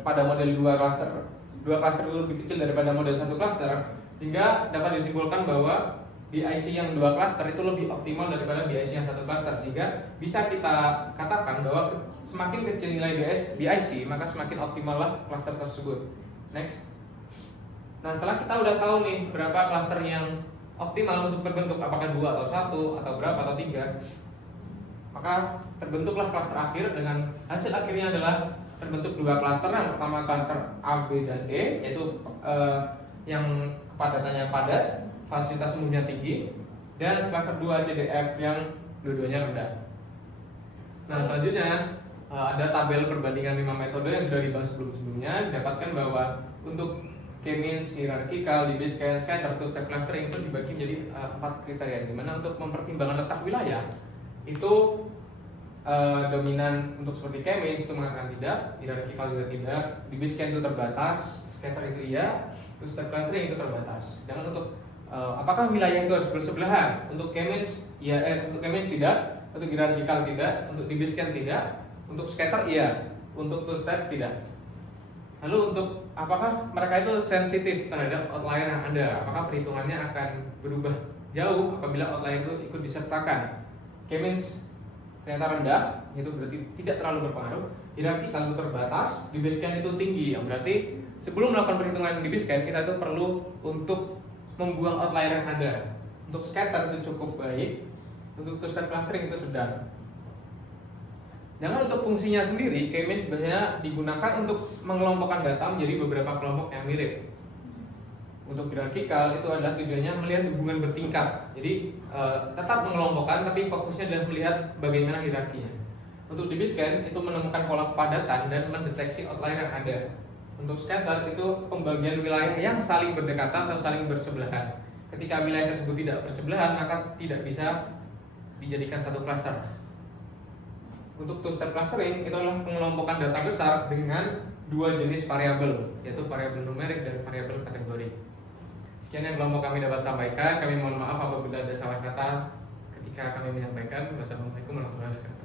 pada model dua klaster itu lebih kecil daripada model satu klaster, sehingga dapat disimpulkan bahwa BIC yang dua klaster itu lebih optimal daripada BIC yang satu klaster, sehingga bisa kita katakan bahwa semakin kecil nilai BIC maka semakin optimallah klaster tersebut. Next. Nah, setelah kita udah tahu nih berapa klaster yang optimal untuk terbentuk apakah 2 atau 1 atau berapa atau 3, maka terbentuklah klaster akhir dengan hasil akhirnya adalah terbentuk 2 klaster. Yang pertama klaster A, B, dan E, yaitu yang kepadatannya padat, fasilitas umumnya tinggi, dan klaster 2 C, D, F yang dua-duanya rendah. Nah, selanjutnya ada tabel perbandingan 5 metode yang sudah dibahas sebelumnya. Didapatkan bahwa untuk K-means, hierarchical, DB-scan, scatter, two-step clustering itu dibagi menjadi 4 kriteria. Dimana untuk mempertimbangkan letak wilayah itu dominan untuk seperti K-means itu mengatakan tidak, hierarchical juga tidak, DB-scan itu terbatas, scatter itu iya, two-step clustering itu terbatas. Jangan untuk apakah wilayah itu harus bersebelahan? Untuk K-means ya, untuk K-means tidak, untuk hierarchical tidak, untuk DB-scan tidak, untuk scatter iya, untuk two-step tidak. Lalu untuk apakah mereka itu sensitif terhadap outlier yang ada? Apakah perhitungannya akan berubah jauh apabila outlier itu ikut disertakan? K-means ternyata rendah, itu berarti tidak terlalu berpengaruh. Hierarchical itu terbatas, DB-scan itu tinggi, yang berarti sebelum melakukan perhitungan DB-scan kita itu perlu untuk membuang outlier yang ada. Untuk scatter itu cukup baik, untuk two-step clustering itu sedang. Jangan untuk fungsinya sendiri, K-means biasanya digunakan untuk mengelompokkan data menjadi beberapa kelompok yang mirip. Untuk hierarchical itu adalah tujuannya melihat hubungan bertingkat. Jadi tetap mengelompokkan, tapi fokusnya adalah melihat bagaimana hierarkinya. Untuk DB-scan itu menemukan pola kepadatan dan mendeteksi outlier yang ada. Untuk scatter itu pembagian wilayah yang saling berdekatan atau saling bersebelahan. Ketika wilayah tersebut tidak bersebelahan, maka tidak bisa dijadikan satu cluster. Untuk two-step clustering itu adalah pengelompokan data besar dengan 2 jenis variabel, yaitu variabel numerik dan variabel kategori. Sekian yang kelompok kami dapat sampaikan. Kami mohon maaf apabila ada salah kata ketika kami menyampaikan. Wassalamualaikum warahmatullahi wabarakatuh.